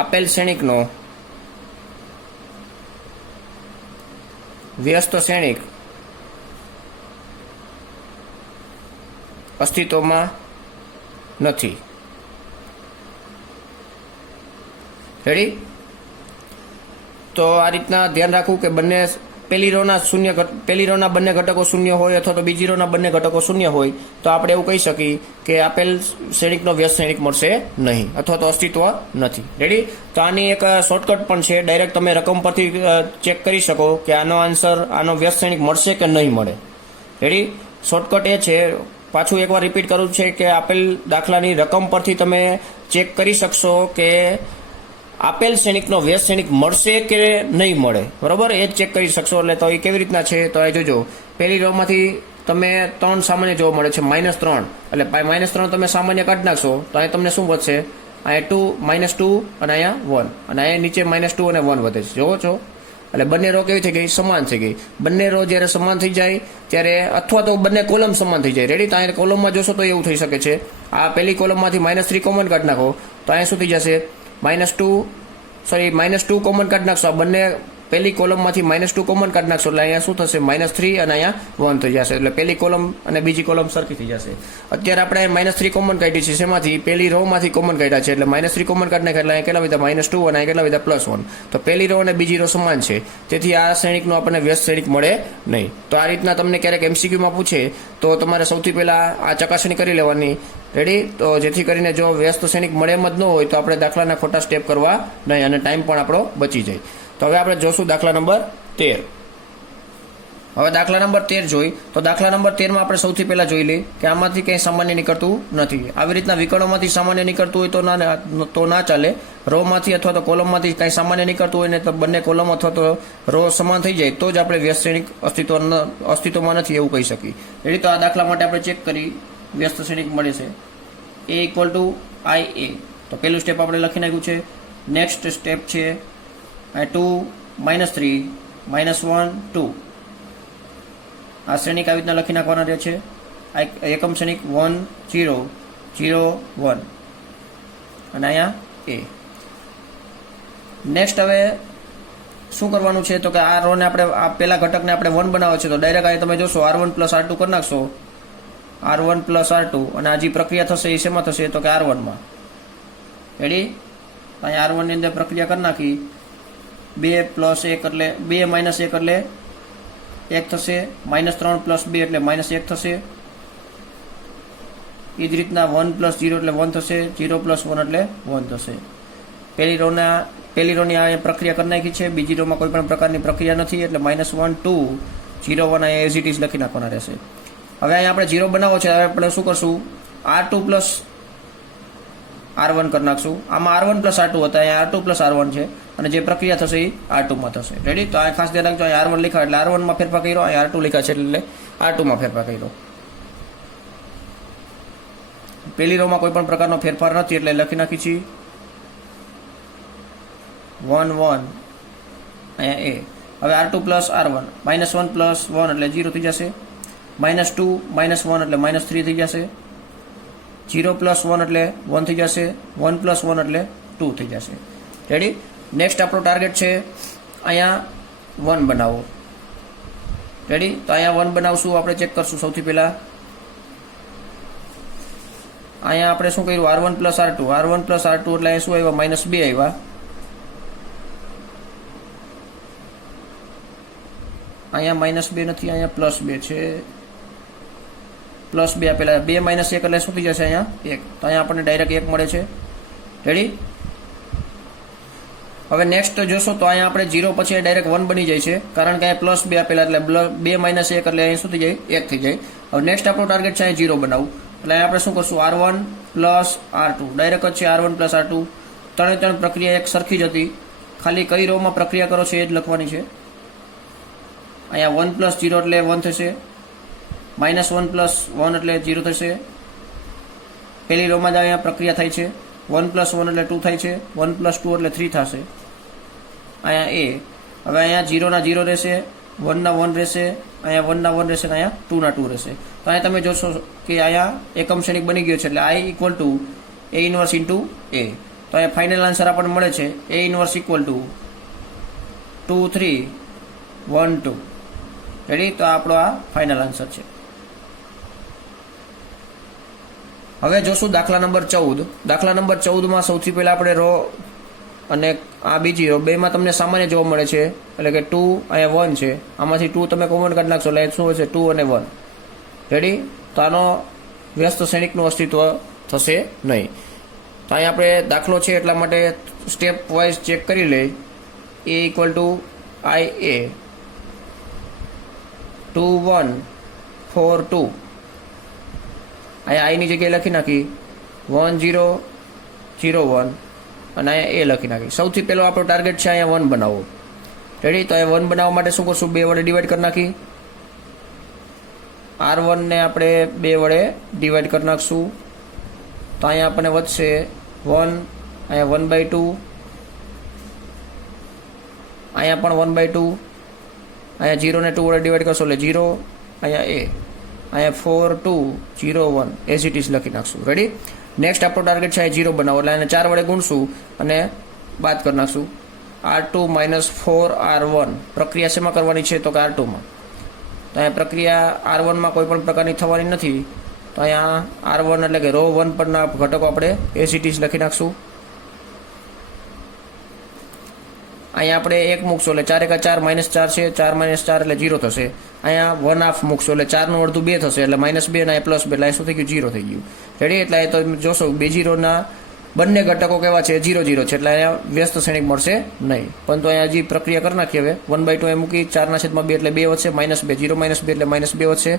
આપેલ શ્રેણિકનો વ્યસ્ત શ્રેણિક અસ્તિત્વમાં નથી. રેડી? તો આ રીતના ધ્યાન રાખવું કે પહેલી રોના બંને ઘટકો 0 હોય અથવા તો બીજી રોના બંને ઘટકો 0 હોય તો આપણે એવું કહી શકીએ કે આપેલ શ્રેણિકનો વ્યસ્ત શ્રેણિક મળશે નહીં અથવા તો અસ્તિત્વ નથી. રેડી? તો આની એક શોર્ટકટ પણ છે. ડાયરેક્ટ તમે રકમ પરથી ચેક કરી શકો કે આનો આન્સર આનો વ્યસ્ત શ્રેણિક મળશે કે નહીં મળે. રેડી? શોર્ટકટ એ છે, પાછું એકવાર રિપીટ કરું છે કે આપેલ દાખલાની રકમ પરથી તમે ચેક કરી શકશો કે આપેલ શ્રેણિકનો વ્યસ્ત શ્રેણિક મળશે કે નહીં મળે. બરોબર? એ જ ચેક કરી શકશો. એટલે તો એ કેવી રીતના છે તો એ જોજો. પહેલી રોમાંથી તમે 3 સામાન્ય જોવા મળે છે -3 એટલે -3 તમે સામાન્ય કાઢી નાખશો તો અહીં તમને શું વધશે? અહીંયા -2 અને અહીંયા 1 અને અહીંયા નીચે -2 અને 1 વધે છે. જોવો છો? એટલે બંને રો કેવી થઈ ગઈ? સમાન થઈ ગઈ. બંને રો જ્યારે સમાન થઈ જાય ત્યારે અથવા તો બંને કોલમ સમાન થઈ જાય. રેડી? તો અહીંયા કોલમમાં જોશો તો એવું થઈ શકે છે. આ પહેલી કોલમમાંથી -3 કોમન કાઢી નાખો તો અહીંયા શું થઈ જશે? -2 કોમન કાઢી નાખશો. આ બંને પહેલી કોલમમાંથી -2 કોમન કાઢી નાખશો એટલે અહીંયા શું થશે? -3 અને અહીંયા 1 થઈ જશે. એટલે પહેલી કોલમ અને બીજી કોલમ સરખી થઈ જશે. અત્યારે આપણે -3 કોમન કાઢી છે શેમાંથી? પહેલી રો માંથી કોમન કાઢ્યા છે એટલે -3 કોમન કાઢી નાખ્યા એટલે અહીંયા કેટલા વધ્યા? -2 અને અહીંયા કેટલા વધ્યા? +1. તો પહેલી રો અને બીજી રો સમાન છે. તેથી આ શ્રેણિકનો આપણને વ્યસ્ત શ્રેણિક મળે નહીં. તો આ રીતના તમને ક્યારેક MCQમાં પૂછે તો તમારે સૌથી પહેલા આ ચકાસણી કરી લેવાની. રેડી? તો જેથી કરીને જો વ્યસ્ત શ્રેણિક મળે એમ જ ન હોય તો આપણે દાખલાના ખોટા સ્ટેપ કરવા નહીં અને ટાઈમ પણ આપણો બચી જાય. તો હવે આપણે જોશું દાખલા નંબર 13. હવે દાખલા નંબર 13 જોઈ તો દાખલા નંબર 13 માં આપણે સૌથી પહેલા જોઈ લઈએ કે આમાંથી કંઈ સામાન્ય નીકળતું નથી. આવી રીતના વિકર્ણોમાંથી સામાન્ય નીકળતું હોય તો ના ચાલે. રો માંથી અથવા તો કોલમમાંથી કંઈ સામાન્ય નીકળતું હોય ને તો બંને કોલમ અથવા તો રો સમાન થઈ જાય તો જ આપણે વ્યસ્ત શ્રેણિક અસ્તિત્વમાં નથી એવું કહી શકીએ. એટલે તો આ દાખલા માટે આપણે ચેક કરી વ્યસ્ત શ્રેણિક મળે છે A = IA. તો પહેલું સ્ટેપ આપણે લખી નાખ્યું છે. નેક્સ્ટ સ્ટેપ છે અહીંયા 2 -3 -1 2 આ શ્રેણિક આવી રીતના લખી નાખવાના રહે છે. આ એકમ શ્રેણિક 1 0 0 1 અને અહીંયા એ. નેક્સ્ટ હવે શું કરવાનું છે તો કે આ રો ને આપણે આ પહેલા ઘટકને આપણે 1 બનાવો છે તો ડાયરેક્ટ અહીં તમે જોશો R1 + R2 કરી નાખશો. R1 + R2 અને આ જે પ્રક્રિયા થશે એ શેમાં થશે તો કે R1 માં. રેડી? અહીંયા R1 ની અંદર પ્રક્રિયા કરી નાખી. 2 + 1 એટલે 2 - 1 એટલે 1 થશે. -3 + 2 એટલે -1 થશે. એ જ રીતના 1 + 0 એટલે 1 થશે. 0 + 1 એટલે 1 થશે. પહેલી રોની આ પ્રક્રિયા કરી નાખી છે. બીજી રોમાં કોઈ પણ પ્રકારની પ્રક્રિયા નથી એટલે -1 2 0 1 અહીંયા એઝ ઇટ ઇઝ લખી નાખવાના રહેશે. હવે અહીંયા આપણે 0 બનાવો છે. હવે આપણે શું કરશું? R2 + R1 કરી નાખશું. આમાં R1 + R2 હતા, અહીંયા R2 + R1 છે અને જે પ્રક્રિયા થશે એ R2 માં થશે. રેડી? તો આ ખાસ ધ્યાન રાખજો. અહીંયા R1 લખ્યા એટલે R1 માં ફેરફાર કર્યો, અહીંયા R2 લખ્યા છે એટલે R2 માં ફેરફાર કર્યો. પહેલી રોમાં કોઈ પણ પ્રકારનો ફેરફાર નથી એટલે લખી નાખી છીએ 1 1 અહીંયા એ. હવે R2 + R1 -1 + 1 એટલે 0 થઈ જશે. -2 -1 એટલે -3 થઈ જશે. 0 + 1 એટલે 1 થઈ જશે. 1 + 1 એટલે 2 થઈ જશે. રેડી? નેક્સ્ટ આપણો ટાર્ગેટ છે અહીંયા 1 બનાવો. રેડી? તો અહીંયા 1 બનાવશું. આપણે ચેક કરશું સૌથી પહેલાં. અહીંયા આપણે શું કર્યું? R1 + R2 R1 + R2 એટલે અહીંયા શું આવ્યા? -2 આવ્યા. અહીંયા -2 નથી, અહીંયા +2 છે. +2 આપેલા 2 - 1 એટલે શું થઈ જશે? અહીંયા 1. તો અહીંયા આપણને ડાયરેક્ટ 1 મળે છે. રેડી? હવે નેક્સ્ટ જોશો તો અહીંયા આપણે 0 પછી ડાયરેક્ટ 1 બની જાય છે કારણ કે અહીંયા +2 આપેલા એટલે 2 - 1 એટલે અહીં શું થઈ જાય? 1 થઈ જાય. હવે નેક્સ્ટ આપણો ટાર્ગેટ છે અહીંયા 0 બનાવવું એટલે આપણે શું કરશું? R1 + R2 ડાયરેક્ટ જ છે. R1 + R2 ત્રણે પ્રક્રિયા એક સરખી જ હતી, ખાલી કઈ રોમાં પ્રક્રિયા કરો છો એ જ લખવાની છે. અહીંયા 1 + 0 એટલે 1 થશે. -1 + 1 એટલે 0 થશે. પહેલી રોમાં જ અહીંયા પ્રક્રિયા થાય છે. 1 + 1 એટલે 2 થાય છે. 1 + 2 એટલે 3 થશે. અહીંયા એ. હવે અહીંયા 0 ના 0 રહેશે, 1 ના 1 રહેશે, અહીંયા 1 ના 1 રહેશે અને અહીંયા 2 ના 2 રહેશે. તો અહીંયા તમે જોશો કે અહીંયા એકમ શ્રેણિક બની ગયો છે એટલે I = A × A. તો અહીંયા ફાઇનલ આન્સર આપણને મળે છે A = 2 3 1 2. રેડી? તો આપણો આ ફાઇનલ આન્સર છે. હવે જોશું દાખલા નંબર 14. દાખલા નંબર 14માં સૌથી પહેલા આપણે રો અને આ બીજી રો બેમાં તમને સામાન્ય જોવા મળે છે એટલે કે 2 અહીંયા 1 છે. આમાંથી 2 તમે કોમન કાઢી નાખશો એટલે શું હશે? 2 અને 1. રેડી? તો આનો વ્યસ્ત શ્રેણિકનું અસ્તિત્વ થશે નહીં. તો અહીંયા આપણે દાખલો છે એટલા માટે સ્ટેપ વાઇઝ ચેક કરી લઈએ. A = IA 2 1 4 2. અહીંયા આઈની જગ્યાએ લખી નાખી 1 0 0 1 અને અહીંયા એ લખી નાખી. સૌથી પહેલો આપણો ટાર્ગેટ છે અહીંયા 1 બનાવવો. રેડી? તો અહીંયા 1 બનાવવા માટે શું કરશું? 2 વડે ડિવાઈડ કરી નાખી. R1 ને આપણે 2 વડે ડિવાઈડ કરી નાખશું તો અહીંયા આપણને વધશે 1. અહીંયા 1/2. અહીંયા પણ 1/2. અહીંયા 0 ને 2 વડે ડિવાઈડ કરશો એટલે 0. અહીંયા એ. અહીંયા 4 2 0 1 એઝ ઇટ ઇઝ લખી નાખશું. રેડી? નેક્સ્ટ આપણો ટાર્ગેટ છે 0 બનાવો એટલે એને 4 વડે ગુણશું અને બાદ કરી નાખશું. R2 - 4R1 પ્રક્રિયા શેમાં કરવાની છે તો કે R2 માં. તો અહીંયા પ્રક્રિયા R1 માં કોઈ પણ પ્રકારની થવાની નથી. તો અહીંયા R1 એટલે કે રો 1 પરના ઘટકો આપણે એઝ ઇટ ઇઝ લખી નાખશું. અહીંયા આપણે 1 મૂકશું એટલે 4 × 4 -4 છે. 4 - 4 એટલે 0 થશે. અહીંયા 1/2 મૂકશું એટલે 4 નું અડધું 2 થશે એટલે -2 અને +2 એટલે શું થઈ ગયું? 0 થઈ ગયું. રેડી? એટલે તો જોશો બીજી રોના બંને ઘટકો કેવા છે? 0 0 છે એટલે અહીંયા વ્યસ્ત શ્રેણિક મળશે નહીં. પરંતુ અહીંયા હજી પ્રક્રિયા કરી નાખી. હવે 1/2 એ મૂકી 4/2 એટલે 2 વધશે. -2 0 - 2 એટલે -2 વધશે.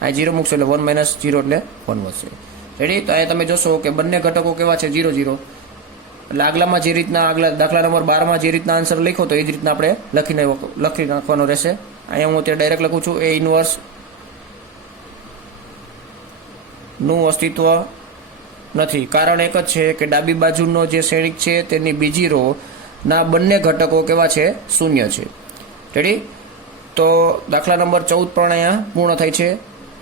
અહીંયા 0 મૂકશો એટલે 1 - 0 એટલે 1 વધશે. રેડી? તો અહીંયા તમે જોશો કે બંને ઘટકો કેવા છે? 0 0. એટલે આગલામાં જે રીતના આગલા દાખલા નંબર 12માં જે રીતના આન્સર લખ્યો તો એ જ રીતના આપણે લખી નાખવાનો રહેશે. અહીંયા હું અત્યારે ડાયરેક્ટ લખું છું A ઈન્વર્સ નું અસ્તિત્વ નથી. કારણ એક જ છે કે ડાબી બાજુનો જે શ્રેણિક છે તેની બીજી રો ના બંને ઘટકો કેવા છે? શૂન્ય છે. રેડી? તો દાખલા નંબર 14 પણ અહીંયા પૂર્ણ થાય છે.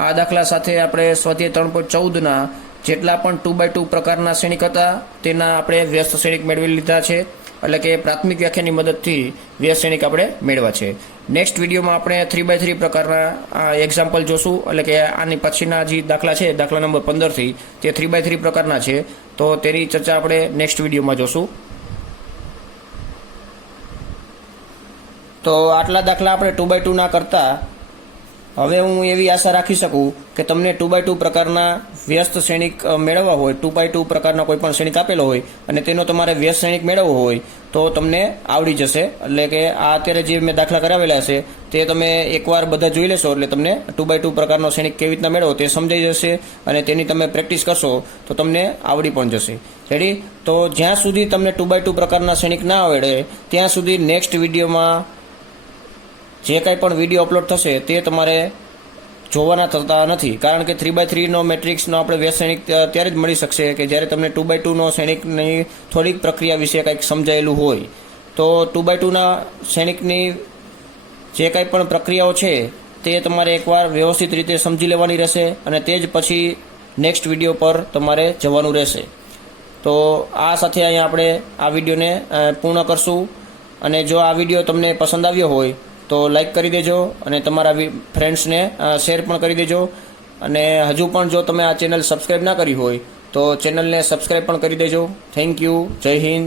આ દાખલા સાથે આપણે સ્વાધ્યાય 3.14ના જેટલા પણ 2x2 પ્રકારના શ્રેણિક હતા તેના આપણે વ્યસ્ત શ્રેણિક મેળવી લીધા છે. એટલે કે પ્રાથમિક વ્યાખ્યાની મદદથી વ્યસ્ત શ્રેણિક આપણે મેળવ્યા છે. નેક્સ્ટ વિડીયોમાં આપણે 3x3 પ્રકારના એક્ઝામ્પલ જોશું. એટલે કે આની પછીના જે દાખલા છે, દાખલા નંબર 15થી તે 3x3 પ્રકારના છે. તો તેની ચર્ચા આપણે નેક્સ્ટ વિડીયોમાં જોશું. તો આટલા દાખલા આપણે 2x2 ના કરતા હવે હું એવી આશા રાખી શકું કે તમને 2x2 પ્રકારના વ્યસ્ત શ્રેણિક મેળવવા હોય, 2x2 પ્રકારના કોઈ પણ શ્રેણિક આપેલો હોય અને તેનો તમારે વ્યસ્ત શ્રેણિક મેળવવો હોય તો તમને આવડી જશે. એટલે કે આ અત્યારે જે મેં દાખલા કરાવેલા છે તે તમે એકવાર બધા જોઈ લેશો એટલે તમને 2x2 પ્રકારનો શ્રેણિક કેવી રીતના મેળવો તે સમજાઈ જશે અને તેની તમે પ્રેક્ટિસ કરશો તો તમને આવડી પણ જશે. રેડી? તો જ્યાં સુધી તમને 2x2 પ્રકારના શ્રેણિક ના આવડે ત્યાં સુધી નેક્સ્ટ વિડીયોમાં જે કાંઈ પણ વિડીયો અપલોડ થશે તે તમારે જોવાના થતા નથી. કારણ કે 3x3નો મેટ્રિક્સનો આપણે વ્યસ્ત શ્રેણિક ત્યારે જ મળી શકશે કે જ્યારે તમને 2x2નો શ્રેણિકની થોડીક પ્રક્રિયા વિશે કંઈક સમજાયેલું હોય. તો 2x2ના શ્રેણિકની જે કાંઈ પણ પ્રક્રિયાઓ છે તે તમારે એકવાર વ્યવસ્થિત રીતે સમજી લેવાની રહેશે અને તે જ પછી નેક્સ્ટ વિડીયો પર તમારે જવાનું રહેશે. તો આ સાથે અહીંયા આપણે આ વિડીયોને પૂર્ણ કરશું. અને જો આ વિડીયો તમને પસંદ આવ્યો હોય તો લાઈક કરી દેજો અને તમારા ફ્રેન્ડ્સને શેર પણ કરી દેજો. અને હજુ પણ જો તમે આ ચેનલ સબસ્ક્રાઈબ ના કરી હોય તો ચેનલને સબસ્ક્રાઈબ પણ કરી દેજો. Thank you. જય હિન્દ.